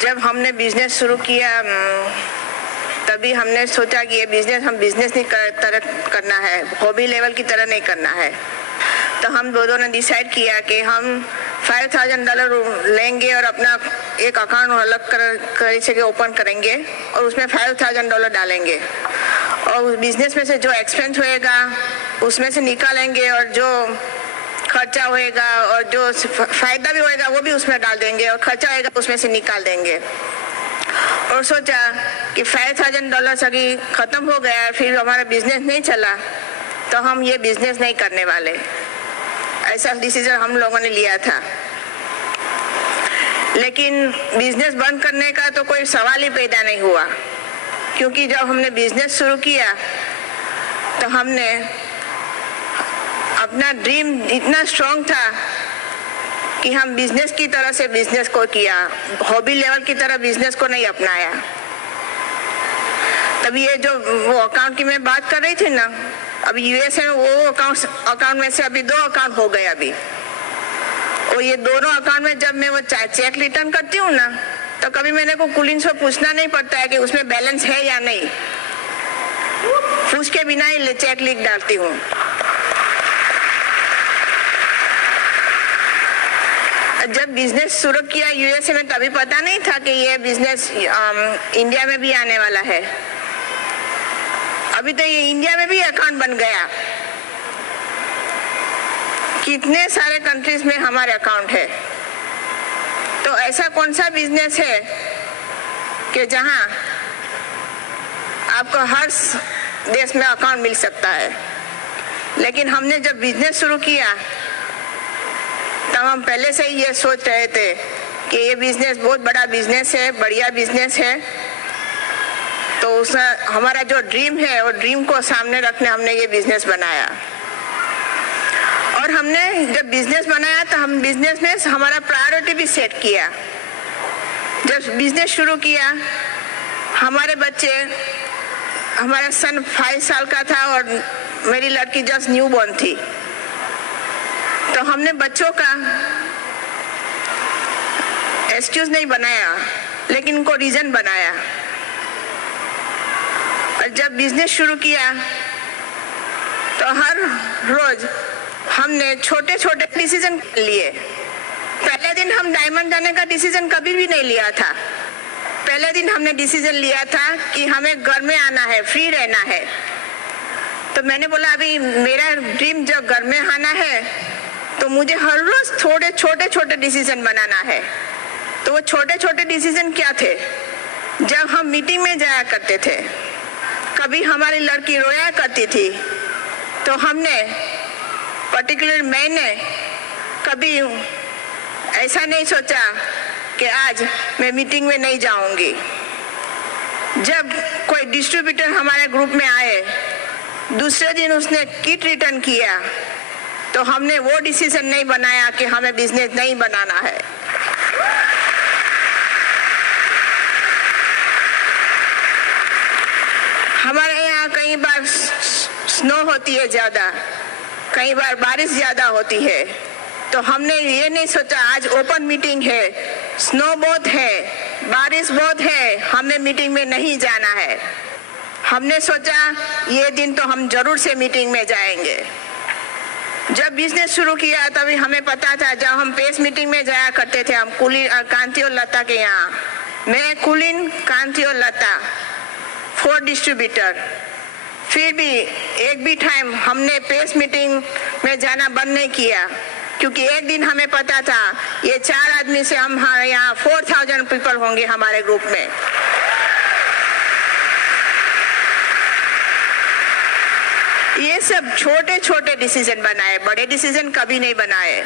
जब हमने बिजनेस शुरू किया तभी हमने सोचा कि ये बिजनेस हम बिजनेस नहीं करना है, हॉबी लेवल की तरह नहीं करना है। तो हम दोनों ने डिसाइड किया कि हम $5,000 लेंगे और अपना एक अकाउंट अलग कर से ओपन करेंगे और उसमें $5,000 डालेंगे और उस बिजनेस में से जो एक्सपेंस होएगा उसमें से निकालेंगे और जो खर्चा होएगा और जो फायदा भी होएगा वो भी उसमें डाल देंगे और खर्चा होएगा उसमें से निकाल देंगे। और सोचा कि $5,000 अभी खत्म हो गया, फिर हमारा बिजनेस नहीं चला तो हम ये बिजनेस नहीं करने वाले। ऐसा डिसीजन हम लोगों ने लिया था। लेकिन बिजनेस बंद करने का तो कोई सवाल ही पैदा नहीं हुआ, क्योंकि जब हमने बिजनेस शुरू किया तो हमने अपना ड्रीम इतना स्ट्रॉन्ग था कि हम बिजनेस की तरह से बिजनेस को किया, हॉबी लेवल की तरह बिजनेस को नहीं अपनाया। तभी ये जो वो अकाउंट की मैं बात कर रही थी ना, अभी यूएस में वो अकाउंट में से अभी 2 अकाउंट हो गए अभी। और ये दोनों अकाउंट में जब मैं वो चेक रिटर्न करती हूँ ना, तो कभी मैंने को कुलिंग से पूछना नहीं पड़ता है कि उसमें बैलेंस है या नहीं, पूछ के बिना ही चेक लिख डालती हूँ। जब बिजनेस शुरू किया यूएसए में तभी पता नहीं था कि ये बिजनेस इंडिया में भी आने वाला है। अभी तो ये इंडिया में भी अकाउंट बन गया। कितने सारे कंट्रीज में हमारे अकाउंट है। तो ऐसा कौन सा बिजनेस है कि जहां आपको हर देश में अकाउंट मिल सकता है। लेकिन हमने जब बिजनेस शुरू किया तब हम पहले से ही ये सोच रहे थे कि ये बिजनेस बहुत बड़ा बिजनेस है, बढ़िया बिजनेस है। तो उस हमारा जो ड्रीम है वो ड्रीम को सामने रखने हमने ये बिजनेस बनाया। और हमने जब बिजनेस बनाया तो हम बिजनेस में हमारा प्रायोरिटी भी सेट किया। जब बिजनेस शुरू किया हमारे बच्चे, हमारा सन 5 साल का था और मेरी लड़की जस्ट न्यू बॉर्न थी। तो हमने बच्चों का एक्सक्यूज नहीं बनाया लेकिन उनको रीजन बनाया। और जब बिजनेस शुरू किया तो हर रोज हमने छोटे छोटे डिसीजन लिए। पहले दिन हम डायमंड जाने का डिसीजन कभी भी नहीं लिया था। पहले दिन हमने डिसीजन लिया था कि हमें घर में आना है, फ्री रहना है। तो मैंने बोला अभी मेरा ड्रीम जब घर में आना है तो मुझे हर रोज थोड़े छोटे छोटे डिसीजन बनाना है। तो वो छोटे छोटे डिसीजन क्या थे? जब हम मीटिंग में जाया करते थे, कभी हमारी लड़की रोया करती थी तो हमने पर्टिकुलर मैंने कभी ऐसा नहीं सोचा कि आज मैं मीटिंग में नहीं जाऊंगी। जब कोई डिस्ट्रीब्यूटर हमारे ग्रुप में आए, दूसरे दिन उसने किट रिटर्न किया तो हमने वो डिसीजन नहीं बनाया कि हमें बिजनेस नहीं बनाना है। हमारे यहाँ कई बार स्नो होती है ज्यादा, कई बार बारिश ज्यादा होती है। तो हमने ये नहीं सोचा आज ओपन मीटिंग है, स्नो बहुत है, बारिश बहुत है, हमें मीटिंग में नहीं जाना है। हमने सोचा ये दिन तो हम जरूर से मीटिंग में जाएंगे। जब बिजनेस शुरू किया तभी हमें पता था, जब हम पेस मीटिंग में जाया करते थे, हम कांति और लता के यहाँ, मैं कुलीन, कांति और लता 4 डिस्ट्रीब्यूटर, फिर भी एक भी टाइम हमने पेस मीटिंग में जाना बंद नहीं किया। क्योंकि एक दिन हमें पता था ये 4 आदमी से हम यहाँ 4000 पीपल होंगे हमारे ग्रुप में। ये सब छोटे छोटे डिसीजन बनाए, बड़े डिसीजन कभी नहीं बनाए।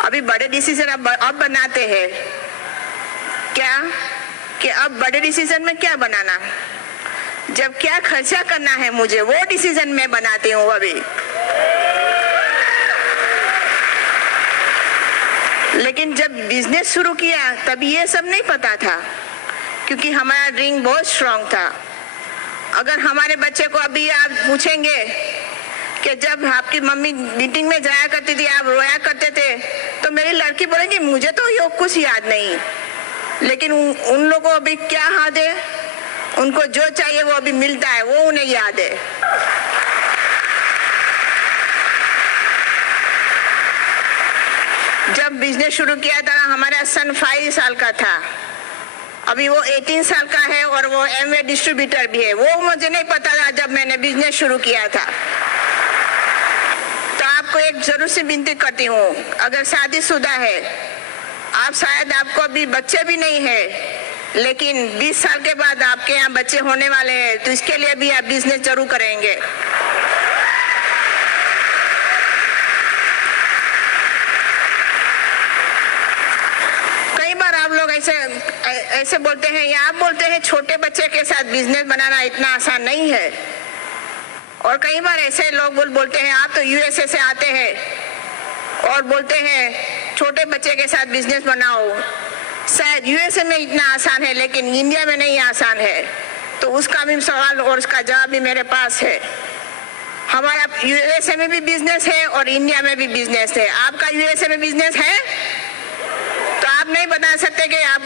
अभी बड़े डिसीजन अब बनाते हैं क्या कि अब बड़े डिसीजन में क्या बनाना, जब क्या खर्चा करना है मुझे वो डिसीजन मैं बनाती हूँ अभी। लेकिन जब बिजनेस शुरू किया तब ये सब नहीं पता था, क्योंकि हमारा ड्रीम बहुत स्ट्रांग था। अगर हमारे बच्चे को अभी आप पूछेंगे कि जब आपकी मम्मी मीटिंग में जाया करती थी आप रोया करते थे, तो मेरी लड़की बोलेगी मुझे तो ये कुछ याद नहीं। लेकिन उन लोगों को अभी क्या याद है, उनको जो चाहिए वो अभी मिलता है, वो उन्हें याद है। जब बिजनेस शुरू किया था हमारा सन 5 साल का था, अभी वो 18 साल का है और वो एमवे डिस्ट्रीब्यूटर भी है। वो मुझे नहीं पता था जब मैंने बिजनेस शुरू किया था। तो आपको एक जरूर सी विनती करती हूँ, अगर शादीशुदा है, आप शायद आपको अभी बच्चे भी नहीं है, लेकिन 20 साल के बाद आपके यहाँ बच्चे होने वाले हैं, तो इसके लिए भी आप बिजनेस जरूर करेंगे। कई बार आप लोग ऐसे बोलते हैं या आप बोलते हैं छोटे बच्चे के साथ बिजनेस बनाना इतना आसान नहीं है। और कई बार ऐसे लोग बोलते हैं आप तो यूएसए से आते हैं और बोलते हैं छोटे बच्चे के साथ बिजनेस बनाओ। शायद यूएसए में इतना आसान है लेकिन इंडिया में नहीं आसान है। तो उसका भी सवाल और उसका जवाब भी मेरे पास है। हमारा यूएसए में भी बिजनेस है और इंडिया में भी बिजनेस है। आपका यूएसए में बिजनेस है तो आप नहीं बता सकते कि आप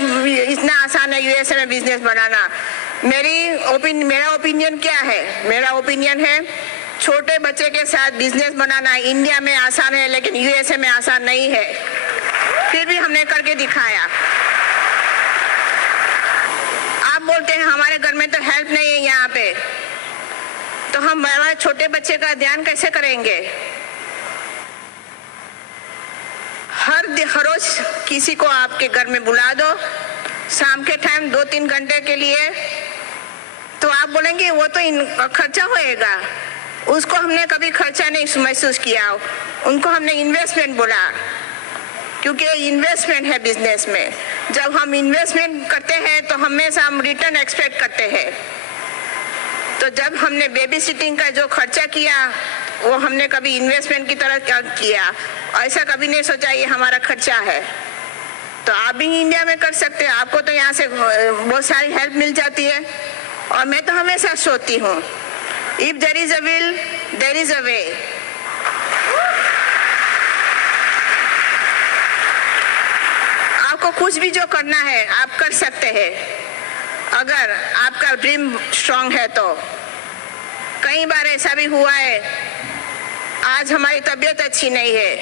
इतना आसान है यूएसए में बिजनेस बनाना। मेरा ओपिनियन क्या है? मेरा ओपिनियन है छोटे बच्चे के साथ बिजनेस बनाना इंडिया में आसान है लेकिन यूएसए में आसान नहीं है। फिर भी हमने करके दिखाया। आप बोलते हैं हमारे घर में तो हेल्प नहीं है यहाँ पे, तो हम हमारे छोटे बच्चे का ध्यान कैसे करेंगे? हर रोज किसी को आपके घर में बुला दो शाम के टाइम 2-3 घंटे के लिए, तो आप बोलेंगे वो तो खर्चा होएगा। उसको हमने कभी खर्चा नहीं महसूस किया, उनको हमने इन्वेस्टमेंट बोला, क्योंकि इन्वेस्टमेंट है बिजनेस में। जब हम इन्वेस्टमेंट करते हैं तो हमेशा हम रिटर्न एक्सपेक्ट करते हैं। तो जब हमने बेबी सिटिंग का जो खर्चा किया वो हमने कभी इन्वेस्टमेंट की तरह किया, ऐसा कभी नहीं सोचा ये हमारा खर्चा है। तो आप भी इंडिया में कर सकते हैं, आपको तो यहाँ से बहुत सारी हेल्प मिल जाती है। और मैं तो हमेशा सोचती हूँ, if there is a will there is a way. आपको कुछ भी जो करना है आप कर सकते हैं, अगर आपका ड्रीम स्ट्रांग है तो। कई बार ऐसा भी हुआ है, आज हमारी तबीयत अच्छी नहीं है,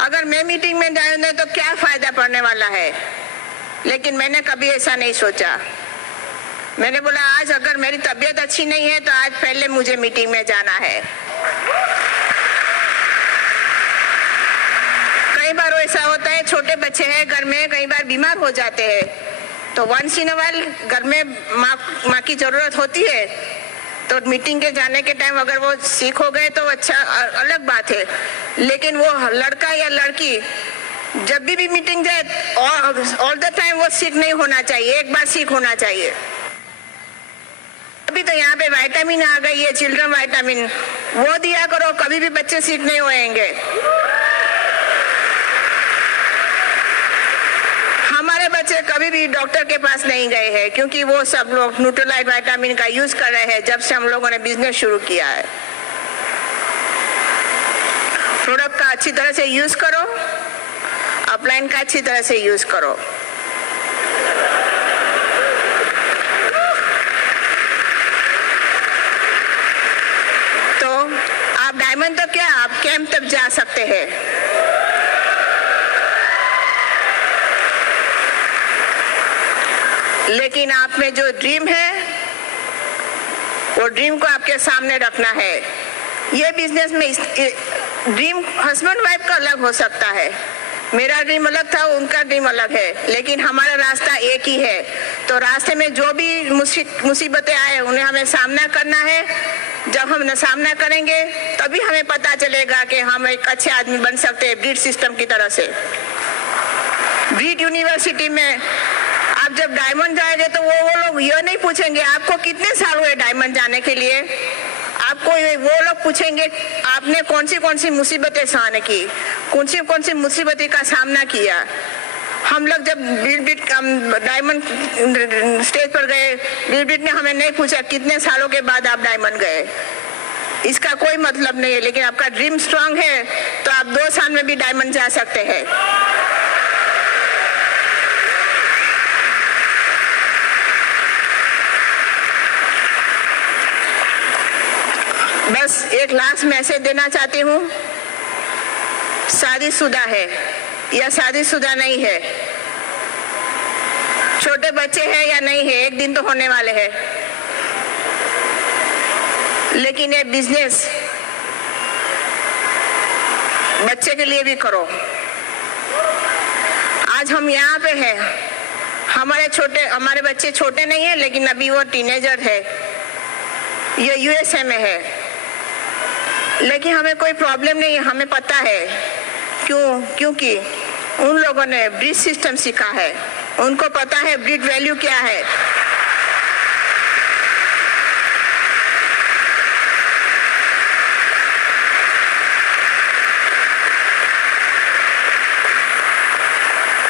अगर मैं मीटिंग में जाऊँ तो क्या फायदा पड़ने वाला है, लेकिन मैंने कभी ऐसा नहीं सोचा। मैंने बोला आज अगर मेरी तबीयत अच्छी नहीं है तो आज पहले मुझे मीटिंग में जाना है। कई बार ऐसा होता है, छोटे बच्चे हैं घर में, कई बार बीमार हो जाते हैं, तो वंस इन अ व्हाइल घर में माँ की जरूरत होती है। तो मीटिंग के जाने के टाइम अगर वो सीख हो गए तो अच्छा अलग बात है, लेकिन वो लड़का या लड़की जब भी मीटिंग जाए ऑल द टाइम वो सीख नहीं होना चाहिए, एक बार सीख होना चाहिए। अभी तो यहाँ पे विटामिन आ गई है, चिल्ड्रन विटामिन, वो दिया करो, कभी भी बच्चे सीख नहीं होएंगे। हमारे बच्चे कभी भी डॉक्टर के पास नहीं गए हैं, क्योंकि वो सब लोग न्यूट्रोलाइट विटामिन का यूज कर रहे हैं जब से हम लोगों ने बिजनेस शुरू किया है। प्रोडक्ट का अच्छी तरह से यूज करो, अपलाइन का अच्छी तरह से यूज करो। तो आप डायमंड तो क्या, आप कैंप तक जा सकते हैं। लेकिन आप में जो ड्रीम है वो ड्रीम को आपके सामने रखना है। ये बिजनेस में ड्रीम हस्बैंड वाइफ का अलग हो सकता है, मेरा ड्रीम अलग था, उनका ड्रीम अलग है, लेकिन हमारा रास्ता एक ही है। तो रास्ते में जो भी मुसीबतें आए उन्हें हमें सामना करना है। जब हम सामना करेंगे तभी हमें पता चलेगा कि हम एक अच्छे आदमी बन सकते हैं ब्रीड सिस्टम की तरह से। ब्रीड यूनिवर्सिटी में आप जब डायमंड जाएंगे तो वो लोग ये नहीं पूछेंगे आपको कितने साल हुए डायमंड जाने के लिए, आपको वो लोग पूछेंगे आपने कौन सी मुसीबतें सहन की, कौन सी मुसीबतें का सामना किया। हम लोग जब डायमंड स्टेज पर गए, बिल्बिट ने हमें नहीं पूछा कितने सालों के बाद आप डायमंड गए, इसका कोई मतलब नहीं है। लेकिन आपका ड्रीम स्ट्रांग है तो आप 2 साल में भी डायमंड जा सकते हैं। बस एक लास्ट मैसेज देना चाहती हूँ, शादीशुदा है या शादीशुदा नहीं है, छोटे बच्चे हैं या नहीं है, एक दिन तो होने वाले हैं, लेकिन ये बिजनेस बच्चे के लिए भी करो। आज हम यहाँ पे हैं, हमारे बच्चे छोटे नहीं है, लेकिन अभी वो टीनेजर है, ये यूएसए में है, लेकिन हमें कोई प्रॉब्लम नहीं है, हमें पता है क्योंकि उन लोगों ने ब्रीड सिस्टम सीखा है, उनको पता है ब्रीड वैल्यू क्या है।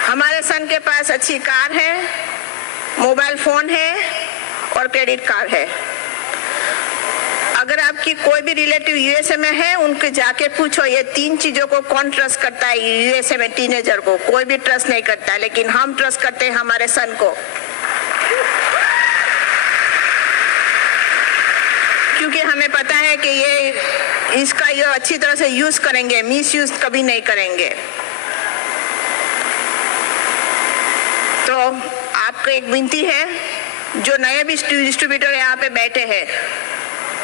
हमारे सन के पास अच्छी कार है, मोबाइल फोन है और क्रेडिट कार्ड है। अगर आपकी कोई भी रिलेटिव यूएसए में है, उनके जाके पूछो ये 3 चीजों को कौन ट्रस्ट करता है यूएसए में। टीनेजर को कोई भी ट्रस्ट नहीं करता, लेकिन हम ट्रस्ट करते हैं हमारे सन को, क्योंकि हमें पता है कि ये अच्छी तरह से यूज करेंगे, मिस यूज कभी नहीं करेंगे। तो आपको एक विनती है, जो नए भी डिस्ट्रीब्यूटर यहाँ पे बैठे हैं,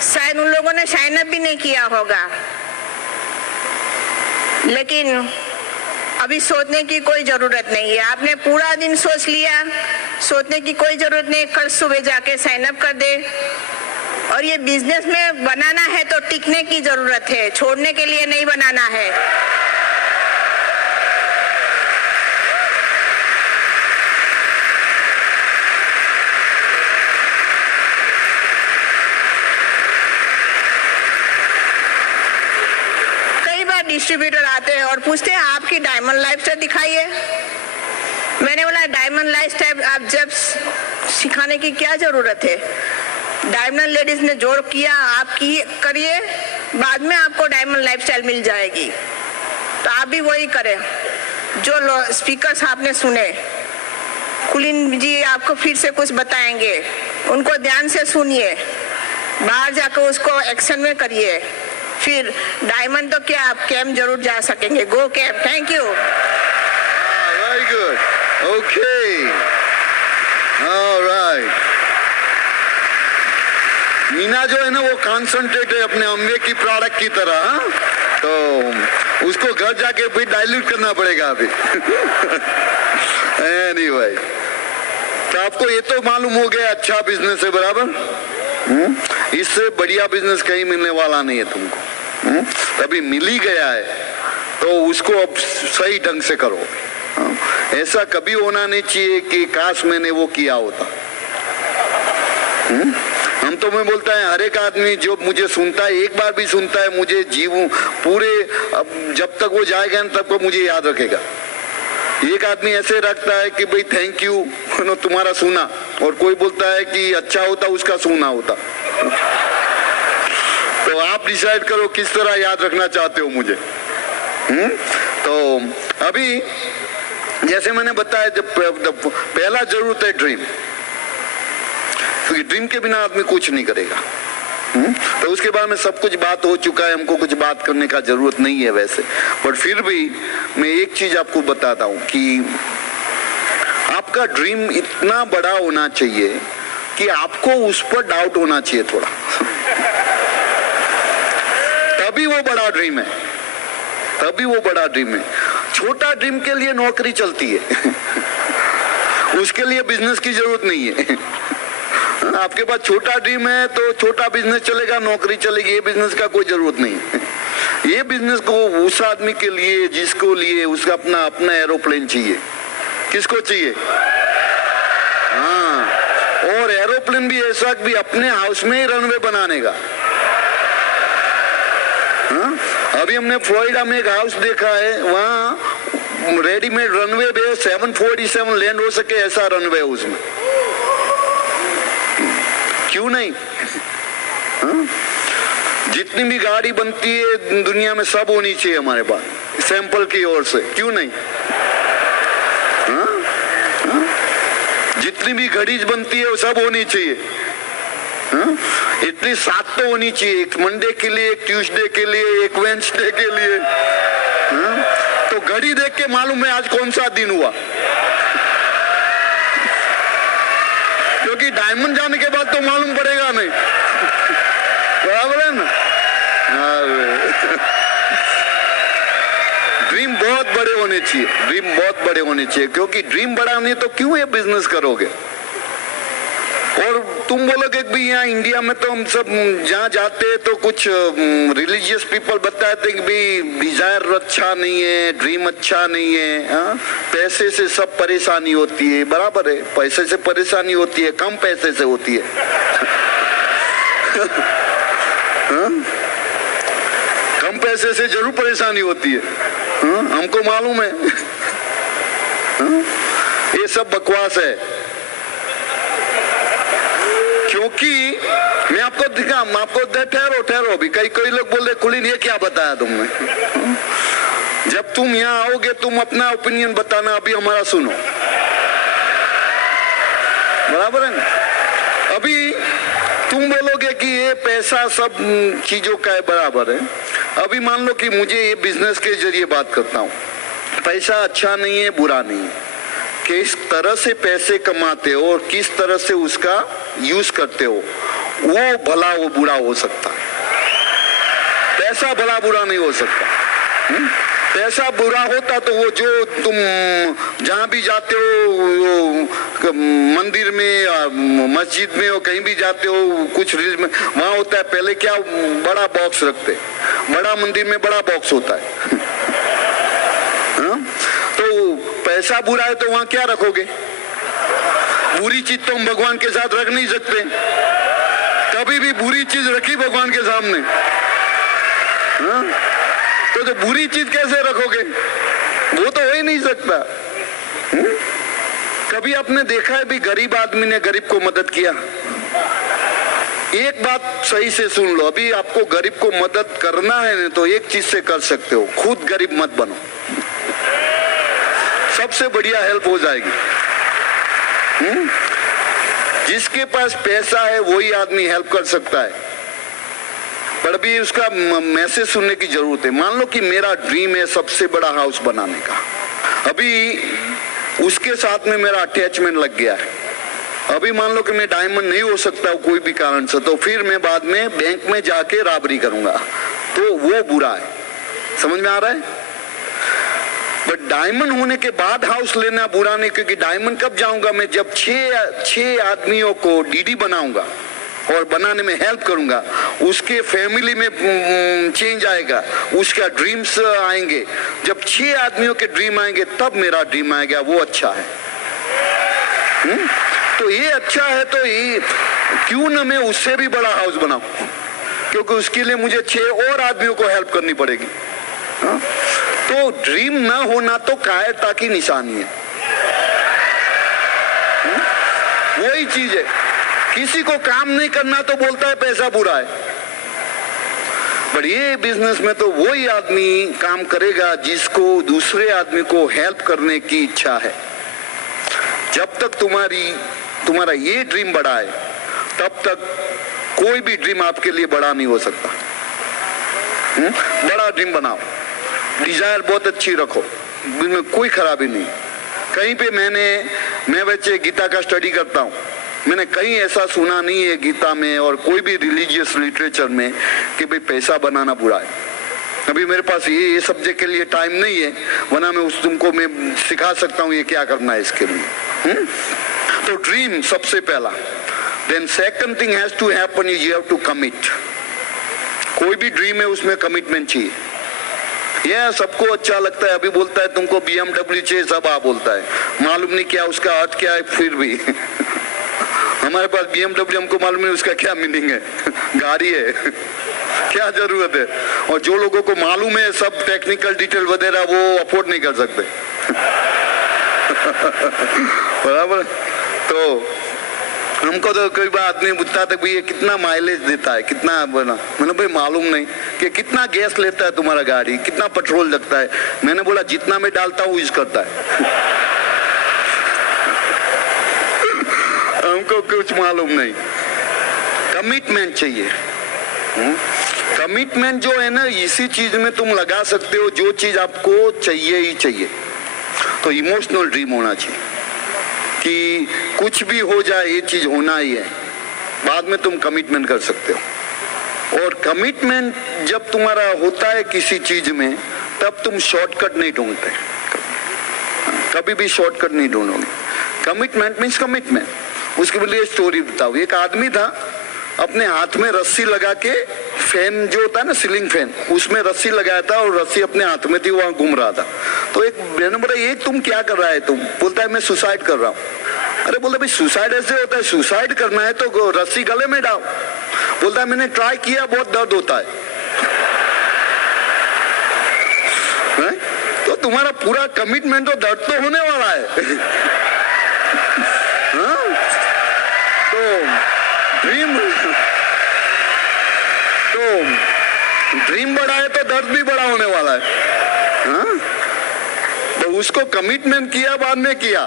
शायद उन लोगों ने साइन अप भी नहीं किया होगा, लेकिन अभी सोचने की कोई जरूरत नहीं है। आपने पूरा दिन सोच लिया, सोचने की कोई जरूरत नहीं। कल सुबह जाके साइन अप कर दे। और ये बिजनेस में बनाना है तो टिकने की जरूरत है, छोड़ने के लिए नहीं बनाना है। कई बार डिस्ट्रीब्यूटर आते हैं और पूछते हैं आपकी डायमंड लाइफस्टाइल दिखाइए। मैंने बोला डायमंड लाइफस्टाइल आप जब सिखाने की क्या जरूरत है? डायमंड लेडीज ने जोड़ किया, आप की करिए, बाद में आपको डायमंड लाइफस्टाइल मिल जाएगी। तो आप भी वही करें। जो स्पीकर्स आपने सुने, कुलीन जी आपको फिर से कुछ बताएंगे, उनको ध्यान से सुनिए, बाहर जाकर उसको एक्शन में करिए। फिर डायमंड तो क्या, आप कैंप जरूर जा सकेंगे। Go camp. Thank you. Very good, okay, alright. Meena जो है ना वो कॉन्सेंट्रेट है अपने अम्बे की प्रोडक्ट की तरह, हा? तो उसको घर जाके फिर डाइल्यूट करना पड़ेगा अभी। एनीवे, तो आपको ये तो मालूम हो गया अच्छा बिजनेस है, बराबर। इससे बढ़िया बिजनेस कहीं मिलने वाला नहीं है तुमको। अभी मिल ही गया है तो उसको अब सही ढंग से करो। ऐसा कभी होना नहीं चाहिए कि काश मैंने वो किया होता। हम तो मैं बोलता है हर एक आदमी जो मुझे सुनता है, एक बार भी सुनता है, मुझे जीवूं पूरे, अब जब तक वो जाएगा न तब को मुझे याद रखेगा। एक आदमी ऐसे रखता है कि भाई थैंक यू तुम्हारा सुना, और कोई बोलता है कि अच्छा होता उसका सुना होता। तो आप डिसाइड करो किस तरह याद रखना चाहते हो मुझे। तो अभी जैसे मैंने बताया, जब पहला जरूरत है ड्रीम, क्योंकि ड्रीम के बिना आदमी कुछ नहीं करेगा। तो उसके बाद में सब कुछ बात हो चुका है, हमको कुछ बात करने का जरूरत नहीं है वैसे। पर फिर भी मैं एक चीज आपको बताता हूं कि आपका ड्रीम इतना बड़ा होना चाहिए कि आपको उस पर डाउट होना चाहिए थोड़ा। तभी वो बड़ा ड्रीम है, तभी वो बड़ा ड्रीम है। छोटा ड्रीम के लिए नौकरी चलती है, उसके लिए बिजनेस की जरूरत नहीं है। आपके पास छोटा ड्रीम है तो छोटा बिजनेस चलेगा, नौकरी चलेगी, ये बिजनेस का कोई जरूरत नहीं है। ये बिजनेस को उस आदमी के लिए जिसको लिए उसका अपना अपना एरोप्लेन चाहिए। किसको चाहिए? हाँ, और एरोप्लेन भी ऐसा भी अपने हाउस में ही रनवे बनाने का। हाँ? अभी हमने फ्लोरिडा में एक हाउस देखा है, वहाँ रेडीमेड रनवे पे 747 लैंड हो सके ऐसा रनवे है उसमें। क्यों नहीं? हाँ? जितनी भी गाड़ी बनती है दुनिया में सब होनी चाहिए हमारे पास सैंपल की ओर से। क्यों नहीं? हाँ? हाँ? जितनी भी घड़ी बनती है वो सब होनी चाहिए। हाँ? इतनी 7 तो होनी चाहिए, एक मंडे के लिए, एक ट्यूसडे के लिए, एक वेडनेसडे के लिए। हाँ? तो घड़ी देख के मालूम है आज कौन सा दिन हुआ, क्योंकि डायमंड जाने के बाद तो मालूम पड़ेगा नहीं। बराबर है ना? ड्रीम बहुत बड़े होने चाहिए, ड्रीम बहुत बड़े होने चाहिए, क्योंकि ड्रीम बड़ा नहीं तो क्यों ये बिजनेस करोगे? और तुम बोलोगे कि यहाँ इंडिया में तो हम सब जहाँ जाते हैं तो कुछ रिलीजियस पीपल बताते हैं कि भाई डिजायर अच्छा नहीं है, ड्रीम अच्छा नहीं है। हाँ? पैसे से सब परेशानी होती है। बराबर है, पैसे से परेशानी होती है, कम पैसे से होती है। हाँ? कम पैसे से जरूर परेशानी होती है। हाँ? हमको मालूम है। हाँ? ये सब बकवास है, क्योंकि मैं आपको दिखा, आपको ठहरो अभी। कई लोग बोल रहे कुलीन ये क्या बताया तुमने? जब तुम यहाँ आओगे तुम अपना ओपिनियन बताना, अभी हमारा सुनो। बराबर है ना? अभी तुम बोलोगे कि ये पैसा सब चीजों का है, बराबर है। अभी मान लो कि मुझे ये बिजनेस के जरिए बात करता हूँ, पैसा अच्छा नहीं है, बुरा नहीं है, किस तरह से पैसे कमाते हो और किस तरह से उसका यूज करते हो, वो भला वो बुरा हो सकता है। पैसा भला बुरा नहीं हो सकता। पैसा बुरा होता तो वो जो तुम जहां भी जाते हो, वो मंदिर में, मस्जिद में, और कहीं भी जाते हो, कुछ में वहां होता है पहले क्या, बड़ा बॉक्स रखते, बड़ा मंदिर में बड़ा बॉक्स होता है। तो पैसा बुरा है तो वहां क्या रखोगे? बुरी चीज तो हम भगवान के साथ रख नहीं सकते, कभी भी बुरी चीज रखी भगवान के सामने, तो जो बुरी चीज कैसे रखोगे? वो तो हो ही नहीं सकता। कभी आपने देखा है भी गरीब आदमी ने गरीब को मदद किया? एक बात सही से सुन लो, अभी आपको गरीब को मदद करना है ना, तो एक चीज से कर सकते हो, खुद गरीब मत बनो, सबसे बढ़िया हेल्प हो जाएगी। जिसके पास पैसा है वही आदमी हेल्प कर सकता है, पर अभी उसका मैसेज सुनने की जरूरत है। मान लो कि मेरा ड्रीम है सबसे बड़ा हाउस बनाने का, अभी उसके साथ में मेरा अटैचमेंट लग गया है, अभी मान लो कि मैं डायमंड नहीं हो सकता कोई भी कारण से, तो फिर मैं बाद में बैंक में जाके रॉबरी करूंगा, तो वो बुरा है। समझ में आ रहा है? बट डायमंड होने के बाद हाउस लेना बुरा नहीं, क्योंकि डायमंड कब जाऊंगा मैं? जब छह आदमियों को डीडी बनाऊंगा और बनाने में हेल्प करूंगा, उसके फैमिली में चेंज आएगा, उसका ड्रीम्स आएंगे, जब 6 आदमियों के ड्रीम आएंगे तब मेरा ड्रीम आएगा, वो अच्छा है। तो ये अच्छा है, तो ये क्यों ना मैं उससे भी बड़ा हाउस बनाऊं, क्योंकि उसके लिए मुझे 6 और आदमियों को हेल्प करनी पड़ेगी। तो ड्रीम ना होना तो कायरता की निशानी है। वही चीज है, किसी को काम नहीं करना तो बोलता है पैसा बुरा है, पर ये बिजनेस में तो वही आदमी काम करेगा जिसको दूसरे आदमी को हेल्प करने की इच्छा है। जब तक तुम्हारा ये ड्रीम बड़ा है, तब तक कोई भी ड्रीम आपके लिए बड़ा नहीं हो सकता। बड़ा ड्रीम बनाओ, डिजायर बहुत अच्छी रखो, इनमें कोई खराबी नहीं। कहीं पे मैं वैसे गीता का स्टडी करता हूँ, मैंने कहीं ऐसा सुना नहीं है गीता में और कोई भी रिलीजियस लिटरेचर में कि भाई पैसा बनाना बुरा है। अभी मेरे पास ये सब्जेक्ट के लिए टाइम नहीं है, वरना मैं तुमको मैं सिखा सकता हूँ ये क्या करना है इसके लिए। तो ड्रीम सबसे पहला, then second thing has to happen is you have to commit. कोई भी ड्रीम है उसमें कमिटमेंट चाहिए। यह सबको अच्छा लगता है, अभी बोलता है तुमको BMW चाहिए, सब आप बोलता है, मालूम नहीं क्या उसका अर्थ क्या है। फिर भी हमारे पास BMW, हमको मालूम नहीं उसका क्या मीनिंग है, गाड़ी है, क्या जरूरत है। और जो लोगों को मालूम है सब टेक्निकल डिटेल वगैरह, वो अफोर्ड नहीं कर सकते। बराबर। तो हमको तो कई बार आदमी पूछता था ये कितना माइलेज देता है, कितना बना, मैंने भाई मालूम नहीं कि कितना गैस लेता है तुम्हारा गाड़ी, कितना पेट्रोल लगता है। मैंने बोला जितना मैं डालता हूँ यूज करता है। हमको कुछ मालूम नहीं। कमिटमेंट चाहिए। कमिटमेंट जो है ना, इसी चीज में तुम लगा सकते हो जो चीज आपको चाहिए ही चाहिए। तो इमोशनल ड्रीम होना चाहिए कि कुछ भी हो जाए ये चीज होना ही है, बाद में तुम कमिटमेंट कर सकते हो। और कमिटमेंट जब तुम्हारा होता है किसी चीज में, तब तुम शॉर्टकट नहीं ढूंढते, कभी भी शॉर्टकट नहीं ढूंढोगे। Commitment means commitment. उसके लिए स्टोरी बताओ। एक आदमी था, अपने हाथ में रस्सी लगा के, फैन जो होता है ना सीलिंग फैन, उसमें रस्सी लगाया था और रस्सी अपने हाथ में थी, वहां घूम रहा था। तो एक मैंने बोला ये तुम क्या कर रहा है तुम? बोलता है मैं सुसाइड कर रहा हूँ। अरे बोलता भाई सुसाइड ऐसे होता है, सुसाइड करना है तो रस्सी गले में डाल। बोलता है मैंने ट्राई किया, बहुत दर्द होता है। तो तुम्हारा पूरा कमिटमेंट तो दर्द तो होने वाला है। ड्रीम बड़ा है तो दर्द भी बड़ा होने वाला है। हाँ? तो उसको कमिटमेंट किया, बाद में किया।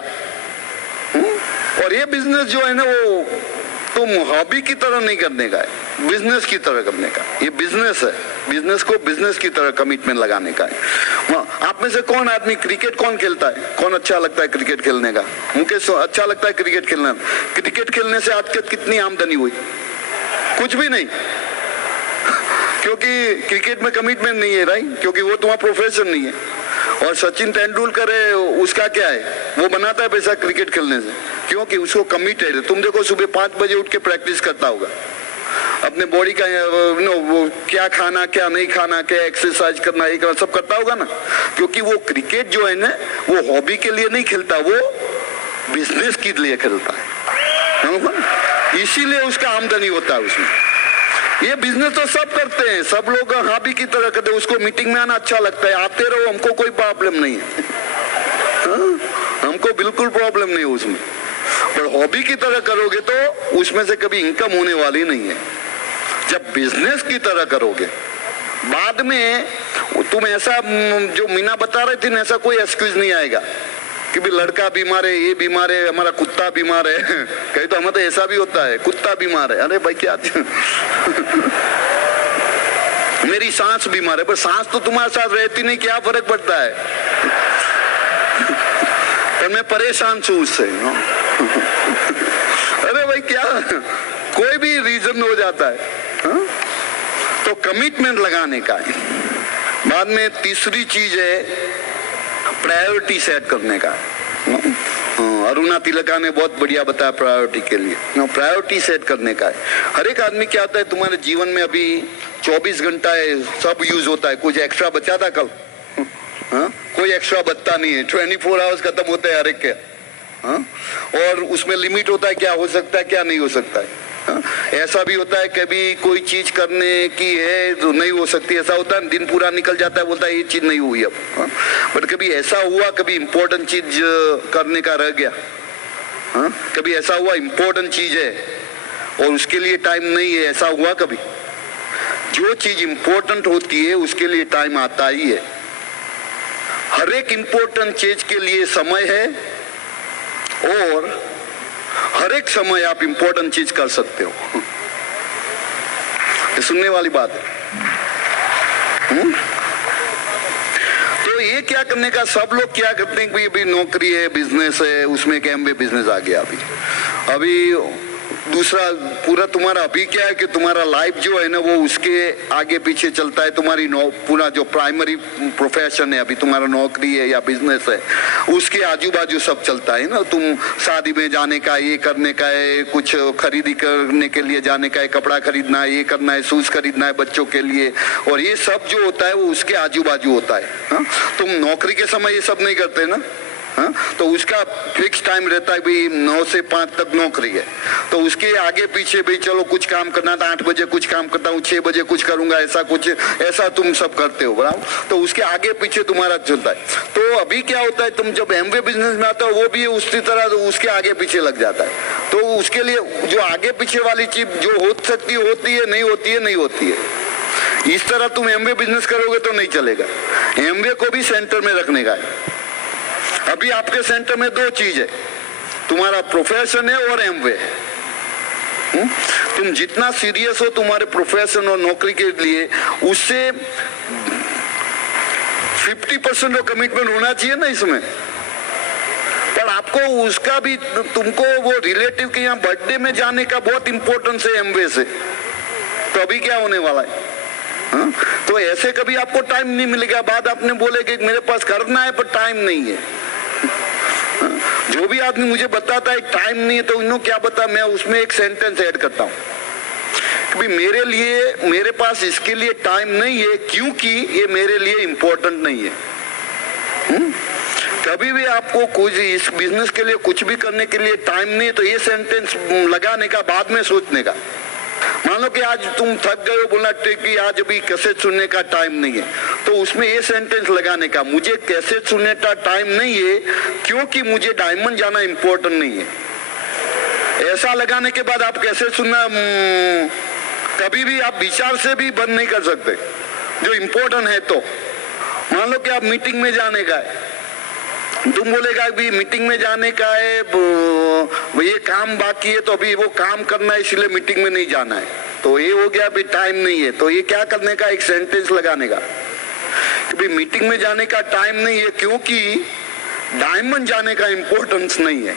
और ये बिजनेस जो है ना, वो तुम हॉबी की तरह नहीं करने का है, बिजनेस की तरह करने का। ये बिजनेस है, बिजनेस को बिजनेस की तरह कमिटमेंट लगाने का है। आप में से कौन आदमी क्रिकेट कौन खेलता है? कौन अच्छा लगता है क्रिकेट खेलने का? मुकेश अच्छा लगता है क्रिकेट खेलना। क्रिकेट खेलने से आज तक कितनी आमदनी हुई? कुछ भी नहीं, क्योंकि क्रिकेट में कमिटमेंट नहीं है, राइट? क्योंकि वो तुम्हारा प्रोफेशन नहीं है। और सचिन तेंदुलकर है, उसका क्या है, वो बनाता है पैसा क्रिकेट खेलने से, क्योंकि उसको कमिटेड है। तुम देखो सुबह 5 बजे उठ के प्रैक्टिस करता होगा, अपने बॉडी का वो क्या खाना क्या नहीं खाना, क्या एक्सरसाइज करना, ये करना सब करता होगा ना, क्योंकि वो क्रिकेट जो है ना वो हॉबी के लिए नहीं खेलता, वो बिजनेस के लिए खेलता है, इसीलिए उसका आमदनी होता है उसमें। ये बिजनेस तो सब करते हैं, सब लोग हॉबी की तरह करते हैं, उसको मीटिंग में आना अच्छा लगता है, आते रहो, हमको कोई प्रॉब्लम नहीं है, हमको बिल्कुल प्रॉब्लम नहीं है उसमें। पर हॉबी की तरह करोगे तो उसमें से कभी इनकम होने वाली नहीं है। जब बिजनेस की तरह करोगे बाद में तुम ऐसा जो मीना बता रही थी ना, ऐसा कोई एक्सक्यूज नहीं आएगा कि भी लड़का बीमार है, ये बीमार है, हमारा कुत्ता बीमार है, कहीं तो हमें तो ऐसा भी होता है, कुत्ता बीमार है, अरे भाई क्या मेरी सांस बीमार है, पर सांस तो तुम्हारे साथ रहती नहीं, क्या फर्क पड़ता है, पर मैं परेशान हूं उससे। अरे भाई क्या, कोई भी रीजन हो जाता है। तो कमिटमेंट लगाने का है। बाद में तीसरी चीज है प्रायोरिटी सेट करने का। अरुणा तिलका ने बहुत बढ़िया बताया प्रायोरिटी के लिए। प्रायोरिटी सेट करने का है। हर एक आदमी क्या होता है, तुम्हारे जीवन में अभी 24 घंटा है, सब यूज होता है, कुछ एक्स्ट्रा बचा था कल? कोई एक्स्ट्रा बचता नहीं है, 24 आवर्स खत्म होते हैं हर एक के। और उसमें लिमिट होता है, क्या हो सकता है क्या नहीं हो सकता है। ऐसा भी होता है कभी कोई चीज करने की है तो नहीं हो सकती, ऐसा होता है, दिन पूरा निकल जाता है, बोलता है ये चीज नहीं हुई अब। बट कभी ऐसा हुआ, कभी इंपॉर्टेंट चीज करने का रह गया, कभी ऐसा हुआ इंपॉर्टेंट चीज है और उसके लिए टाइम नहीं है, ऐसा हुआ कभी? जो चीज इंपॉर्टेंट होती है उसके लिए टाइम आता ही है। हर एक इंपॉर्टेंट चीज के लिए समय है और हर एक समय आप इंपॉर्टेंट चीज कर सकते हो। ये सुनने वाली बात है। तो ये क्या करने का, सब लोग क्या करते हैं कि अभी नौकरी है, बिजनेस है, उसमें क्या एमबीए बिजनेस आ गया अभी दूसरा पूरा तुम्हारा अभी क्या है कि तुम्हारा लाइफ जो है ना वो उसके आगे पीछे चलता है। तुम्हारी पूरा जो प्राइमरी प्रोफेशन है, अभी तुम्हारा नौकरी है या बिजनेस है, उसके आजू बाजू सब चलता है ना। तुम शादी में जाने का, ये करने का है, कुछ खरीदी करने के लिए जाने का है, कपड़ा खरीदना है, ये करना है, शूज खरीदना है बच्चों के लिए, और ये सब जो होता है वो उसके आजू बाजू होता है। तुम नौकरी के समय ये सब नहीं करते ना, तो उसका फिक्स टाइम रहता है भाई 9 से 5 तक नौकरी है, तो उसके आगे पीछे भाई चलो कुछ काम करना था, 8 बजे कुछ काम करता हूँ, 6 बजे कुछ करूंगा, ऐसा कुछ, ऐसा तुम सब करते हो बराबर। तो उसके आगे पीछे तुम्हारा चलता है। तो अभी क्या होता है, तुम जब एमवे बिजनेस में आता हो वो भी उसी तरह उसके आगे पीछे लग जाता है। तो उसके लिए जो आगे पीछे वाली चीज जो हो सकती होती है, नहीं होती है नहीं होती है। इस तरह तुम एमवे बिजनेस करोगे तो नहीं चलेगा। एमवे को भी सेंटर में रखने का है। अभी आपके सेंटर में 2 चीज है, तुम्हारा प्रोफेशन है और एमवे है। तुम जितना सीरियस हो तुम्हारे प्रोफेशन और नौकरी के लिए, उससे 50% का कमिटमेंट होना चाहिए ना इसमें। पर आपको उसका भी, तुमको वो रिलेटिव के यहाँ बर्थडे में जाने का बहुत इंपॉर्टेंस है एमवे से। तो अभी क्या होने वाला है? तो ऐसे कभी आपको टाइम नहीं मिलेगा। बाद आपने बोले कि मेरे पास करना है पर टाइम नहीं है। जो भी आदमी मुझे बताता है टाइम नहीं है, तो उन्होंने क्या बता, मैं उसमें एक सेंटेंस ऐड करता हूँ कि मेरे लिए, मेरे पास इसके लिए टाइम नहीं है क्योंकि ये मेरे लिए इंपॉर्टेंट नहीं है। कभी भी आपको कुछ इस बिजनेस के लिए कुछ भी करने के लिए टाइम नहीं है, तो ये सेंटेंस लगाने का, बाद में सोचने का। मान लो कि आज तुम थक गए हो, बोलना कि आज अभी कैसेट सुनने का टाइम नहीं है, तो उसमें ये सेंटेंस लगाने का, मुझे कैसेट सुनने का टाइम नहीं है क्योंकि मुझे डायमंड जाना इंपॉर्टेंट नहीं है। ऐसा लगाने के बाद आप कैसेट सुनना कभी भी आप विचार से भी बंद नहीं कर सकते, जो इंपॉर्टेंट है। तो मान लो कि आप मीटिंग में जाने का है, तुम बोलेगा भी मीटिंग में जाने का है, ये काम बाकी है तो अभी वो काम करना है इसलिए मीटिंग में नहीं जाना है, तो ये हो गया अभी टाइम नहीं है। तो ये क्या करने का, एक सेंटेंस लगाने का कि भाई मीटिंग में जाने का टाइम नहीं है क्योंकि डायमंड जाने का इंपॉर्टेंस नहीं है।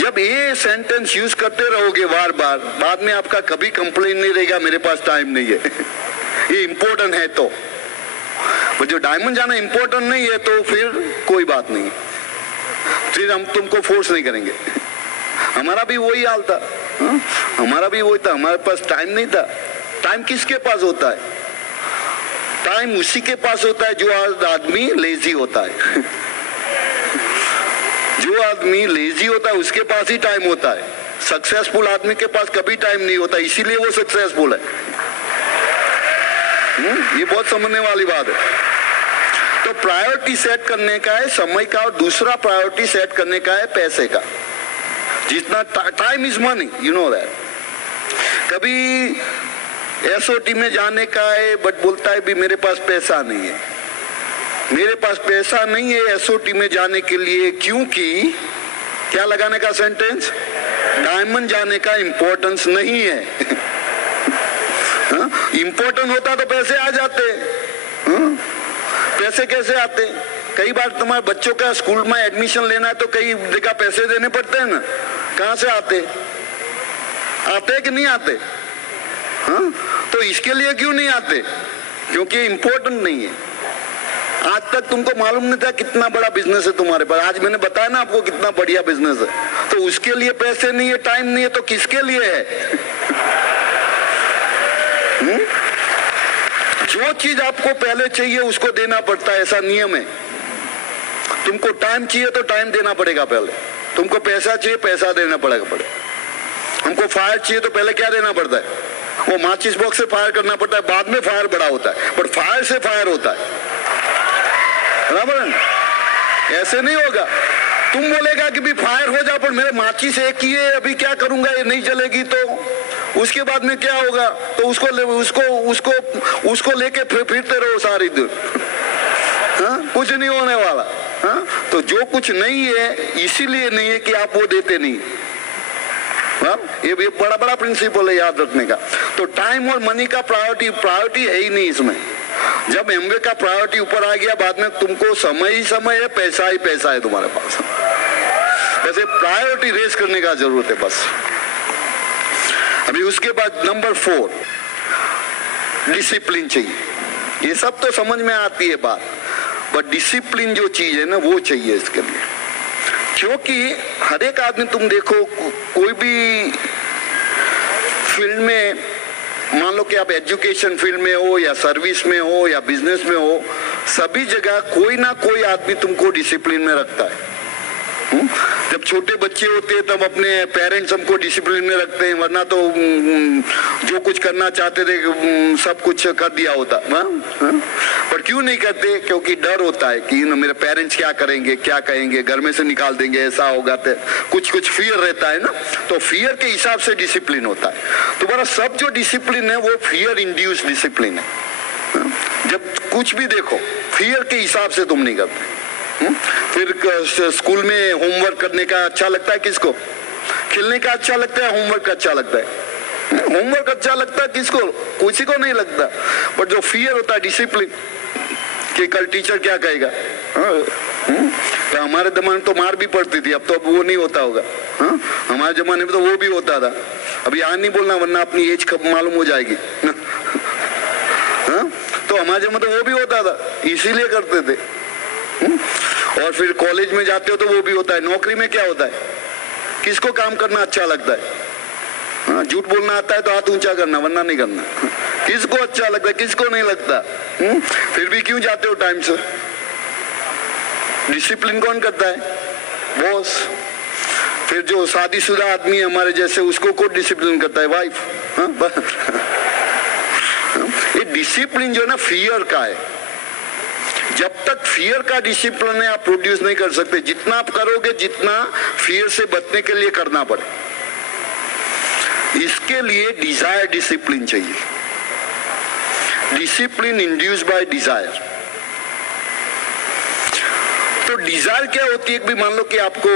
जब ये सेंटेंस यूज करते रहोगे बार बार, बाद में आपका कभी कंप्लेन नहीं रहेगा मेरे पास टाइम नहीं है। ये इंपॉर्टेंट है तो। पर जो डायमंड जाना इंपॉर्टेंट नहीं है तो फिर कोई बात नहीं, फिर हम तुमको फोर्स नहीं करेंगे। हमारा भी वही हाल था, हमारा भी वही था, हमारे पास टाइम नहीं था। टाइम किसके पास होता है? टाइम उसी के पास होता है जो आदमी लेजी होता है। जो आदमी लेजी होता है उसके पास ही टाइम होता है। सक्सेसफुल आदमी के पास कभी टाइम नहीं होता, इसीलिए वो सक्सेसफुल है। ये बहुत समझने वाली बात है। तो प्रायोरिटी सेट करने का है समय का, और दूसरा प्रायोरिटी सेट करने का है पैसे का। जितना time is money, you know that. कभी एसओटी में जाने का है बट बोलता है भी मेरे पास पैसा नहीं है, मेरे पास पैसा नहीं है एसओटी में जाने के लिए, क्योंकि क्या लगाने का सेंटेंस, डायमंड जाने का इंपॉर्टेंस नहीं है। इंपॉर्टेंट होता तो पैसे आ जाते। पैसे कैसे आते? कई बार तुम्हारे बच्चों का स्कूल में एडमिशन लेना है तो कई जगह पैसे देने पड़ते हैं ना। कहां से आते? आते कि नहीं आते? तो इसके लिए क्यों नहीं आते? क्योंकि इंपॉर्टेंट नहीं है। आज तक तुमको मालूम नहीं था कितना बड़ा बिजनेस है तुम्हारे पास। आज मैंने बताया ना आपको कितना बढ़िया बिजनेस है। तो उसके लिए पैसे नहीं है, टाइम नहीं है, तो किसके लिए है? जो चीज आपको पहले चाहिए उसको देना पड़ता है, ऐसा नियम है। तुमको टाइम चाहिए तो टाइम देना पड़ेगा पहले, तुमको पैसा चाहिए पैसा देना पड़ेगा। हमको फायर चाहिए तो पहले क्या देना पड़ता है? वो माचिस बॉक्स से फायर करना पड़ता है, बाद में फायर बड़ा होता है, पर फायर से फायर होता है, बराबर है? ऐसे नहीं होगा। तुम बोलेगा कि भी फायर हो जा, पर मेरे माचिस एक ही है, अभी क्या करूंगा, ये नहीं चलेगी तो उसके बाद में क्या होगा? तो उसको लेके फिरते रहो सारी दिन। कुछ नहीं होने वाला। तो जो कुछ नहीं है इसीलिए नहीं है कि आप वो देते नहीं। ये बड़ा बड़ा प्रिंसिपल है याद रखने का। तो टाइम और मनी का प्रायोरिटी है ही नहीं इसमें। जब एमवे का प्रायोरिटी ऊपर आ गया, बाद में तुमको समय ही समय है, पैसा ही पैसा है तुम्हारे पास। वैसे प्रायोरिटी रेस करने का जरूरत है बस। अभी उसके बाद नंबर 4, डिसिप्लिन चाहिए। ये सब तो समझ में आती है बात, बट डिसिप्लिन जो चीज है ना वो चाहिए इसके लिए। क्योंकि हर एक आदमी, तुम देखो कोई भी फील्ड में, मान लो कि आप एजुकेशन फील्ड में हो या सर्विस में हो या बिजनेस में हो, सभी जगह कोई ना कोई आदमी तुमको डिसिप्लिन में रखता है। जब छोटे बच्चे होते हैं तब अपने पेरेंट्स हमको डिसिप्लिन में रखते हैं, वरना तो जो कुछ करना चाहते थे सब कुछ कर दिया होता। पर क्यों नहीं करते? क्योंकि डर होता है कि मेरे पेरेंट्स क्या करेंगे, क्या कहेंगे, घर में से निकाल देंगे, ऐसा होगा। तो कुछ फियर रहता है ना, तो फियर के हिसाब से डिसिप्लिन होता है। तुम्हारा सब जो डिसिप्लिन है वो फियर इंड्यूस डिसिप्लिन है। जब कुछ भी देखो फियर के हिसाब से तुम नहीं करते। फिर स्कूल में होमवर्क करने का अच्छा लगता है किसको? खेलने का अच्छा लगता है, होमवर्क अच्छा लगता है? होमवर्क अच्छा लगता है किसको? किसी को नहीं लगता। बट जो फियर होता है डिसिप्लिन, कि कल टीचर क्या कहेगा। तो हमारे जमाने तो मार भी पड़ती थी, अब तो वो नहीं होता होगा। हमारे जमाने में तो वो भी होता था। अब यहाँ नहीं बोलना वरना अपनी एज कब मालूम हो जाएगी। तो हमारे जमाने तो वो भी होता था, इसीलिए करते थे। और फिर कॉलेज में जाते हो तो वो भी होता है। नौकरी में क्या होता है? किसको काम करना अच्छा लगता है? झूठ बोलना आता है तो हाथ ऊंचा करना, वरना नहीं करना। किसको अच्छा लगता है, किसको नहीं लगता? फिर भी क्यों जाते हो टाइम से? डिसिप्लिन कौन करता है? बॉस। फिर जो शादीशुदा आदमी है हमारे जैसे, उसको कौन डिसिप्लिन करता है? वाइफ। ये डिसिप्लिन जो है ना फियर का है। जब तक फियर का डिसिप्लिन है आप प्रोड्यूस नहीं कर सकते। जितना आप करोगे, जितना फियर से बचने के लिए करना पड़े, इसके लिए डिजायर डिसिप्लिन चाहिए। Discipline induce by desire. तो डिजायर क्या होती है? भी मान लो कि आपको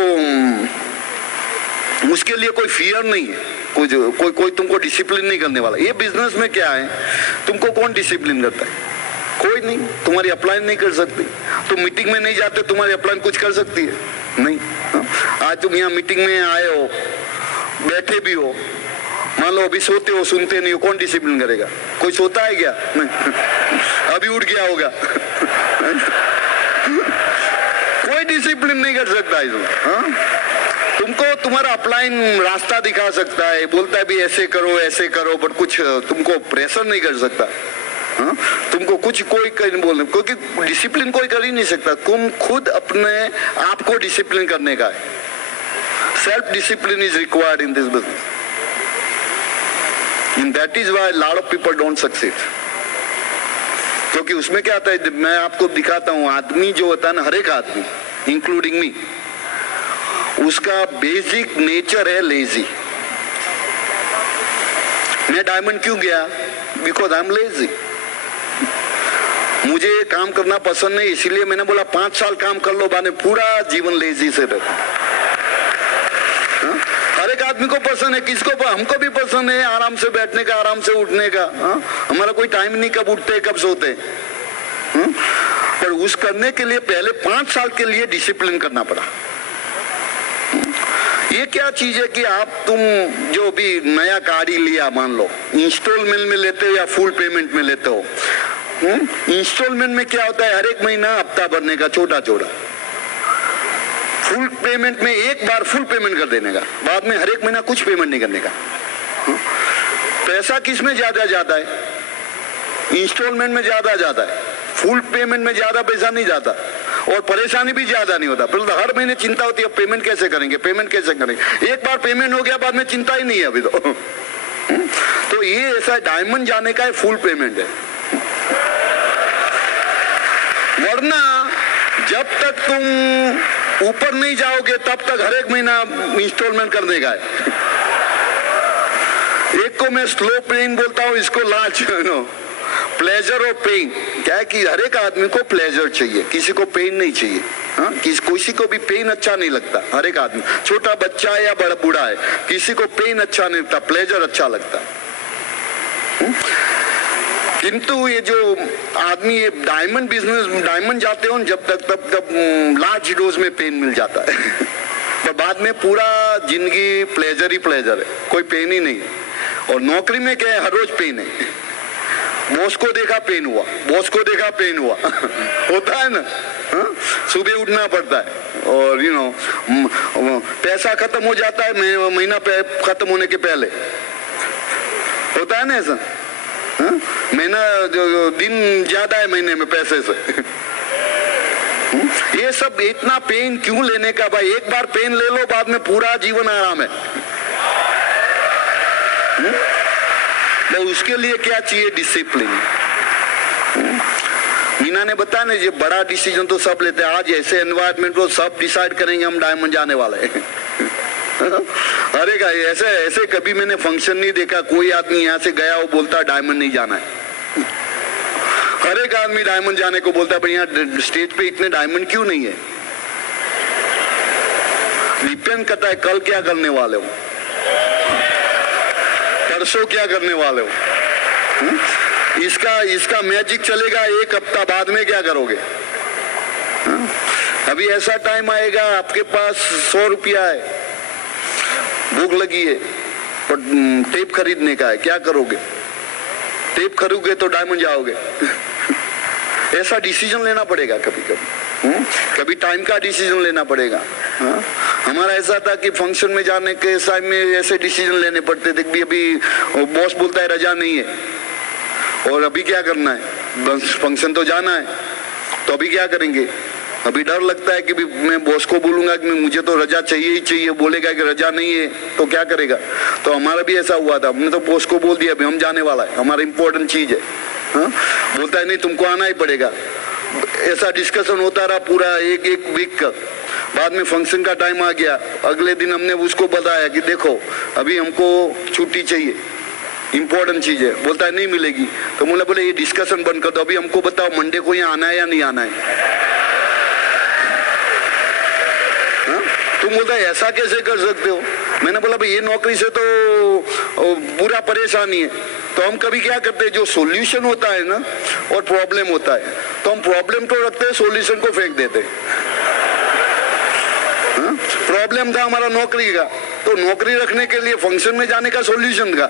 उसके लिए कोई फियर नहीं है, कोई तुमको डिसिप्लिन नहीं करने वाला। ये बिजनेस में क्या है, तुमको कौन डिसिप्लिन करता है? कोई नहीं। तुम्हारी अपलाइन नहीं कर सकती। तुम मीटिंग में नहीं जाते, तुम्हारी अपलाइन कुछ कर सकती है? नहीं। आज तुम यहाँ मीटिंग में आए हो, बैठे भी हो, मान लो अभी सोते हो, सुनते नहीं हो, कौन डिसिप्लिन करेगा? कोई सोता है क्या? नहीं। अभी उठ गया होगा। कोई डिसिप्लिन नहीं कर सकता इसमें। हाँ, तुमको तुम्हारा अपलाइन रास्ता दिखा सकता है, बोलता है भी ऐसे करो, बट कुछ तुमको प्रेशर नहीं कर सकता। हाँ? तुमको कुछ कोई नहीं बोलने, क्योंकि डिसिप्लिन कोई कर ही नहीं सकता। तुम खुद अपने आप को डिसिप्लिन करने का है। Self discipline is required in this business, and that is why lot of people don't succeed. क्योंकि उसमें क्या आता है, मैं आपको दिखाता हूं, आदमी जो होता है ना, हर एक आदमी इंक्लूडिंग मी, उसका बेसिक नेचर है लेजी। मैं डायमंड क्यों गया? Because I am lazy. मुझे काम करना पसंद नहीं, इसीलिए मैंने बोला 5 साल काम कर लो, बाने पूरा जीवन लेजी से रहता। हर एक आदमी को पसंद है, किसको, हमको भी पसंद है आराम से बैठने का, आराम से उठने का। हमारा कोई टाइम नहीं कब उठते कब सोते। पर उस करने के लिए पहले 5 साल के लिए डिसिप्लिन करना पड़ा। ये क्या चीज है कि आप तुम जो भी नया गाड़ी लिया, मान लो इंस्टॉलमेंट में लेते हो या फुल पेमेंट में लेते हो। इंस्टॉलमेंट में क्या होता है, हर एक महीना हफ्ता भरने का छोटा छोटा। फुल पेमेंट में एक बार फुल पेमेंट कर देने का, बाद में हर एक महीना कुछ पेमेंट नहीं करने का। पैसा किस में ज्यादा जाता है? इंस्टॉलमेंट में ज्यादा जाता है। फुल पेमेंट में ज्यादा पैसा नहीं जाता, और परेशानी भी ज्यादा नहीं होता। पहले तो हर महीने चिंता होती है, पेमेंट कैसे करेंगे, पेमेंट कैसे करेंगे। एक बार पेमेंट हो गया, बाद में चिंता ही नहीं है अभी तो ये ऐसा डायमंड जाने का है, फुल पेमेंट है। वरना जब तक तुम ऊपर नहीं जाओगे तब तक हर एक महीना इंस्टॉलमेंट करने का है। एक को मैं स्लो पेइंग बोलता हूँ, इसको लाच, प्लेजर और पेन। क्या है कि हर एक आदमी को प्लेजर चाहिए, किसी को पेन नहीं चाहिए। हाँ, किसी को भी पेन अच्छा नहीं लगता। हर एक आदमी, छोटा बच्चा है या बड़ा बूढ़ा है, किसी को पेन अच्छा नहीं लगता, प्लेजर अच्छा लगता। किंतु ये जो आदमी ये डायमंड बिजनेस, डायमंड जाते हो जब तक तब लार्ज डोज में पेन मिल जाता है पर बाद में पूरा जिंदगी प्लेजर ही प्लेजर है, कोई पेन ही नहीं। और नौकरी में क्या है, हर रोज पेन है। बॉस को देखा पेन हुआ, बॉस को देखा पेन हुआ होता है ना। सुबह उठना पड़ता है, और पैसा खत्म हो जाता है महीना खत्म होने के पहले, होता है ना ऐसा। महीना जो दिन ज्यादा है महीने में पैसे से ये सब इतना पेन क्यों लेने का भाई? एक बार पेन ले लो, बाद में पूरा जीवन आराम है। तो उसके लिए क्या चाहिए? डिसिप्लिन। मीना ने बताया ना, ये बड़ा डिसीजन तो सब लेते हैं। आज ऐसे एनवायरनमेंट को सब डिसाइड करेंगे हम डायमंड जाने वाले हैं अरे का ऐसे कभी मैंने फंक्शन नहीं देखा कोई आदमी यहाँ से गया वो बोलता डायमंड नहीं जाना है। हर एक आदमी डायमंड जाने को बोलता है, पर यहाँ स्टेज पे इतने डायमंड क्यों नहीं है? डिपेंड करता है कल क्या करने वाले हो, परसों क्या करने वाले हो। इसका मैजिक चलेगा एक हफ्ता, बाद में क्या करोगे? अभी ऐसा टाइम आएगा आपके पास 100 रुपया है, भूख लगी है, पर टेप खरीदने का है, क्या करोगे? टेप खरीदोगे तो डायमंड जाओगे ऐसा डिसीजन लेना पड़ेगा कभी कभी। कभी टाइम का डिसीजन लेना पड़ेगा। हमारा ऐसा था कि फंक्शन में जाने के टाइम में ऐसे डिसीजन लेने पड़ते थे कि अभी बॉस बोलता है रजा नहीं है, और अभी क्या करना है? फंक्शन तो जाना है, तो अभी क्या करेंगे? अभी डर लगता है कि मैं बॉस को बोलूंगा कि मुझे तो रजा चाहिए ही चाहिए, बोलेगा कि रजा नहीं है तो क्या करेगा? तो हमारा भी ऐसा हुआ था, हमने तो बॉस को बोल दिया अभी हम जाने वाला है, हमारा इंपॉर्टेंट चीज है। बोलता है नहीं तुमको आना ही पड़ेगा। ऐसा डिस्कशन होता रहा पूरा एक वीक का। बाद में फंक्शन का टाइम आ गया, अगले दिन हमने उसको बताया कि देखो अभी हमको छुट्टी चाहिए, इंपॉर्टेंट चीज है। बोलता है नहीं मिलेगी। तो बोले ये डिस्कशन बंद कर दो, अभी हमको बताओ मंडे को यहाँ आना है या नहीं आना है? तुम बोलता है ऐसा कैसे कर सकते हो? मैंने बोला भाई ये नौकरी से तो पूरा परेशानी है। तो हम कभी क्या करते हैं, जो सॉल्यूशन होता है ना और प्रॉब्लम होता है, तो हम प्रॉब्लम तो रखते हैं, सॉल्यूशन को फेंक देते। प्रॉब्लम था हमारा नौकरी का, तो नौकरी रखने के लिए फंक्शन में जाने का सॉल्यूशन था,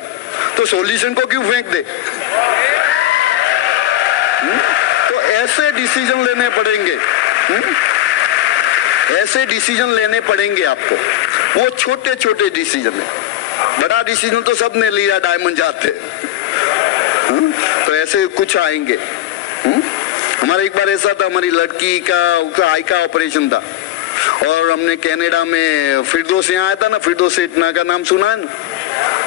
तो सॉल्यूशन को क्यों फेंक दे? ऐसे डिसीजन लेने पड़ेंगे, ऐसे डिसीजन लेने पड़ेंगे आपको। वो छोटे छोटे डिसीजन है, बड़ा डिसीजन तो सबने लिया, डायमंड जाते। तो ऐसे कुछ आएंगे। हमारा एक बार ऐसा था, हमारी लड़की का आई का ऑपरेशन था और हमने कनाडा में फिरदौस यहाँ आया था ना, फिरदौस इतना का नाम सुना है ना,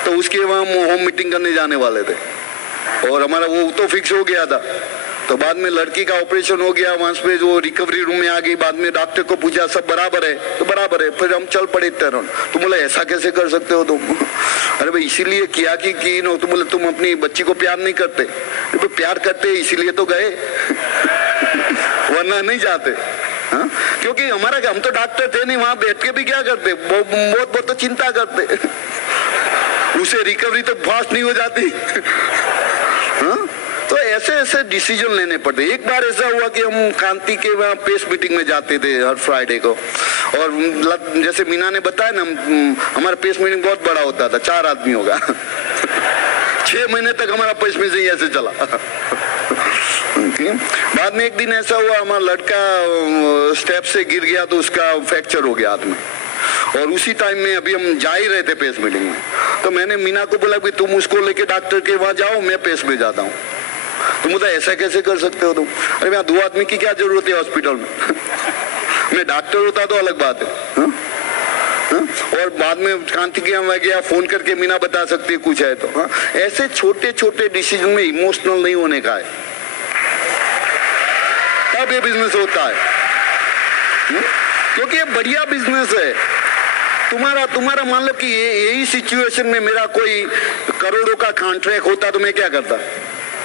तो उसके वहाँ होम मीटिंग करने जाने वाले थे और हमारा वो तो फिक्स हो गया था। तो बाद में लड़की का ऑपरेशन हो गया, वहां पे जो रिकवरी रूम में आ गई, बाद में डॉक्टर को पूछा सब बराबर है, तो बराबर है। फिर हम चल पड़े टर्न। तो बोले ऐसा कैसे कर सकते हो तुम? अरे भाई इसीलिए किया कि नो, तो बोले तुम अपनी बच्ची को प्यार नहीं करते? तो प्यार करते इसीलिए तो गए, वरना नहीं जाते। हाँ? क्योंकि हम तो डॉक्टर थे नहीं, वहां बैठ के भी क्या करते, बहुत तो चिंता करते, उसे रिकवरी तो फास्ट नहीं हो जाती। हाँ? तो ऐसे ऐसे डिसीजन लेने पड़ते। एक बार ऐसा हुआ कि हम कांति के वहाँ पेस मीटिंग में जाते थे हर फ्राइडे को, और जैसे मीना ने बताया ना, हमारा पेस मीटिंग बहुत बड़ा होता था, 4 आदमी होगा। 6 महीने तक हमारा पेस मीटिंग ऐसे चला। बाद में एक दिन ऐसा हुआ, हमारा लड़का स्टेप से गिर गया तो उसका फ्रैक्चर हो गया हाथ में, और उसी टाइम में अभी हम जा ही रहे थे पेस मीटिंग में। तो मैंने मीना को बोला कि तुम उसको लेके डॉक्टर के वहां जाओ, मैं पेस में जाता हूँ। तुम बोला ऐसा कैसे कर सकते हो तुम? अरे यहाँ 2 आदमी की क्या जरूरत है हॉस्पिटल में? मैं डॉक्टर होता तो अलग बात है। हा? हा? और बाद में कांति के यहाँ गया, फोन करके मीना बता सकती है कुछ है तो। हा? ऐसे छोटे छोटे डिसीजन में इमोशनल नहीं होने का है, तब ये बिजनेस होता है। क्योंकि ये बढ़िया बिजनेस है। तुम्हारा मान लो कि यही सिचुएशन में मेरा कोई करोड़ों का कॉन्ट्रैक्ट होता तो मैं क्या करता?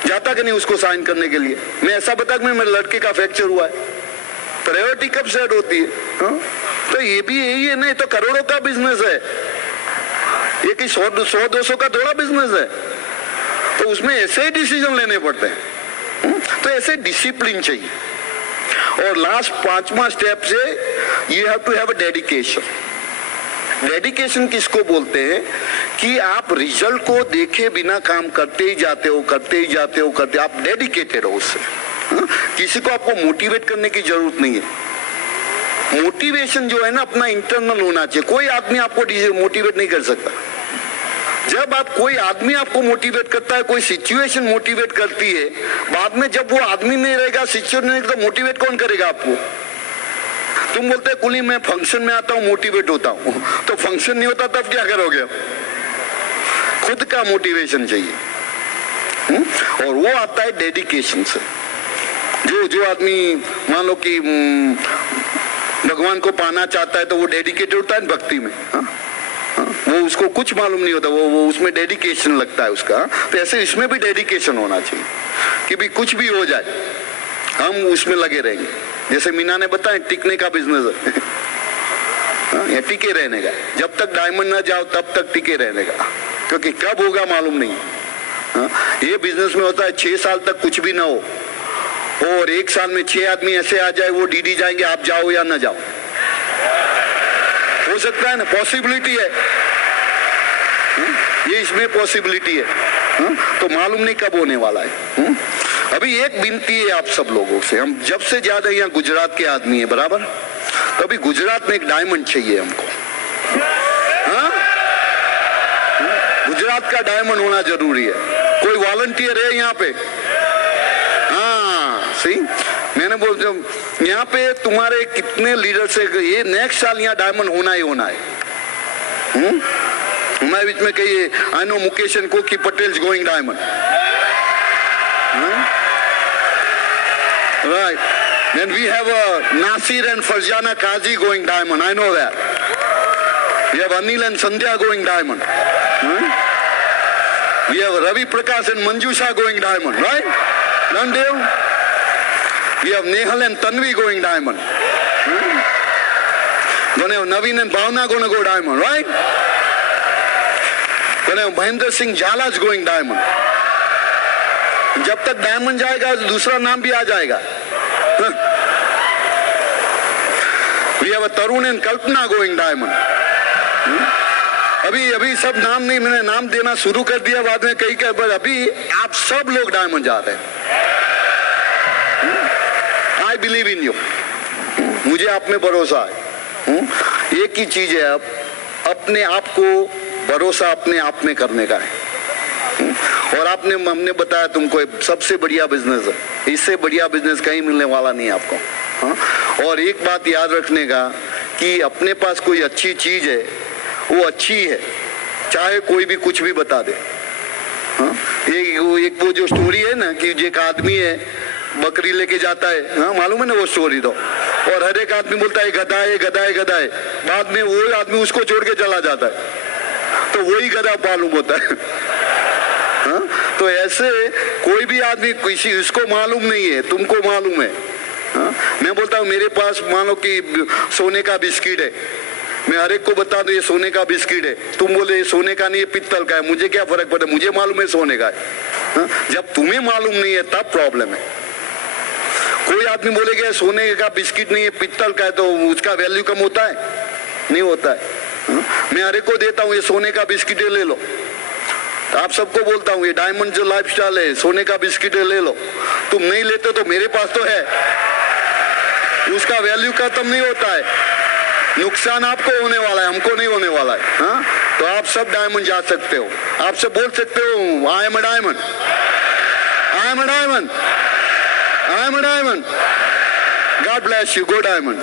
जाता कि नहीं उसको साइन करने के लिए? मैं ऐसा बता कि मेरे लड़के का फ्रैक्चर हुआ है, प्रायोरिटी कब सेट होती है? हा? तो ये भी यही है ना, तो करोड़ों का बिजनेस है ये, कि 100-200 का थोड़ा बिजनेस है। तो उसमें ऐसे ही डिसीजन लेने पड़ते हैं। तो ऐसे डिसिप्लिन चाहिए। और लास्ट 5वां स्टेप से you have to have a dedication. Dedication किसको बोलते हैं? कि आप रिजल्ट को देखे बिना काम करते ही जाते हो, आप डेडिकेटेड हो उससे। किसी को आपको मोटिवेट करने की जरूरत नहीं है। मोटिवेशन जो है ना अपना इंटरनल होना चाहिए। कोई आदमी आपको मोटिवेट नहीं कर सकता। जब कोई आदमी आपको मोटिवेट करता है, कोई सिचुएशन मोटिवेट करती है, बाद में जब वो आदमी नहीं रहेगा, सिचुएशन नहीं, तो मोटिवेट कौन करेगा आपको? तुम बोलते हैं कुली मैं फंक्शन में आता हूँ मोटिवेट होता हूँ, तो फंक्शन नहीं होता तब क्या करोगे? खुद का मोटिवेशन चाहिए। और वो आता है डेडिकेशन से। जो आदमी मान लो कि भगवान को पाना चाहता है तो वो डेडिकेटेड होता है भक्ति में। वो उसको कुछ मालूम नहीं होता, वो उसमें डेडिकेशन लगता है उसका। तो ऐसे इसमें भी डेडिकेशन होना चाहिए कि भी कुछ भी हो जाए हम उसमें लगे रहेंगे। जैसे मीना ने बताया टिकने का बिजनेस है, या टिके रहने का। जब तक डायमंड ना जाओ तब तक टिके रहने का, क्योंकि कब होगा मालूम नहीं। ये बिजनेस में होता है 6 साल तक कुछ भी ना हो, और 1 साल में 6 आदमी ऐसे आ जाए, वो डीडी जाएंगे, आप जाओ या ना जाओ। हो सकता है ना, पॉसिबिलिटी है ये, इसमें पॉसिबिलिटी है। तो मालूम नहीं कब होने वाला है। अभी एक विनती है आप सब लोगों से, हम जब से ज्यादा यहाँ गुजरात के आदमी है बराबर, तो अभी गुजरात में एक डायमंड चाहिए हमको। गुजरात का डायमंड होना जरूरी है। कोई वॉलंटियर है यहाँ पे? हाँ सही, मैंने बोल यहाँ पे तुम्हारे कितने लीडर से ये नेक्स्ट साल यहाँ डायमंड होना ही होना है। हमारे बीच में कहिए आई नो मुकेश एंड कोकी Patel going diamond, right? Then we have Nasir and Farjana Kazi going diamond. I know that. We have Anil and Sandhya going diamond. We have Ravi Prakash and Manjusha going diamond, right? Nandev. We have Nehal and Tanvi going diamond. Gonna have Naveen and Bhavna gonna go diamond, right? Gonna have Mahendra Singh Jala's going diamond. जब तक डायमंड जाएगा दूसरा नाम भी आ जाएगा। We have a Tarun and Kalpana going diamond. अभी सब नाम नहीं, मैंने नाम देना शुरू कर दिया, बाद में कई अभी आप सब लोग डायमंड जा रहे हैं। आई बिलीव इन यू, मुझे आप में भरोसा है। एक ही चीज है, अब अपने आप को भरोसा अपने आप में करने का है। और हमने बताया तुमको सबसे बढ़िया बिजनेस है, इससे बढ़िया बिजनेस कहीं मिलने वाला नहीं है आपको। हाँ? और एक बात याद रखने का कि अपने पास कोई अच्छी चीज है, वो अच्छी है, चाहे कोई भी कुछ भी बता दे। हाँ? एक वो जो स्टोरी है ना कि एक आदमी है बकरी लेके जाता है, हाँ मालूम है ना वो स्टोरी तो, और हर एक आदमी बोलता है गधा है गधा है गधा है, बाद में वो आदमी उसको छोड़ के चला जाता है, तो वही गधा मालूम होता है। हाँ? तो ऐसे कोई भी आदमी किसी उसको मालूम नहीं है, तुमको मालूम है। हाँ? मैं बोलता हूँ मेरे पास मानो कि सोने का बिस्किट है, मैं हर एक को बता दूं ये सोने का बिस्किट है, तुम बोले ये सोने का नहीं है पित्तल का है, मुझे क्या फर्क पड़ता है, मुझे मालूम है सोने का है। हाँ? जब तुम्हें मालूम नहीं है तब प्रॉब्लम है। कोई आदमी बोलेगा सोने का बिस्किट नहीं है पित्तल का है, तो उसका वैल्यू कम होता है? नहीं होता है। हाँ? मैं हर एक को देता हूँ ये सोने का बिस्किट है ले लो, आप सबको बोलता हूँ ये डायमंड जो लाइफस्टाइल है सोने का बिस्किट है ले लो, तुम नहीं लेते तो मेरे पास तो है, उसका वैल्यू खत्म नहीं होता है, नुकसान आपको होने वाला है, हमको नहीं होने वाला है। हाँ? तो आप सब डायमंड जा सकते हो, आप सब बोल सकते हो I am a diamond, I am a diamond, I am a diamond. God bless you, go diamond.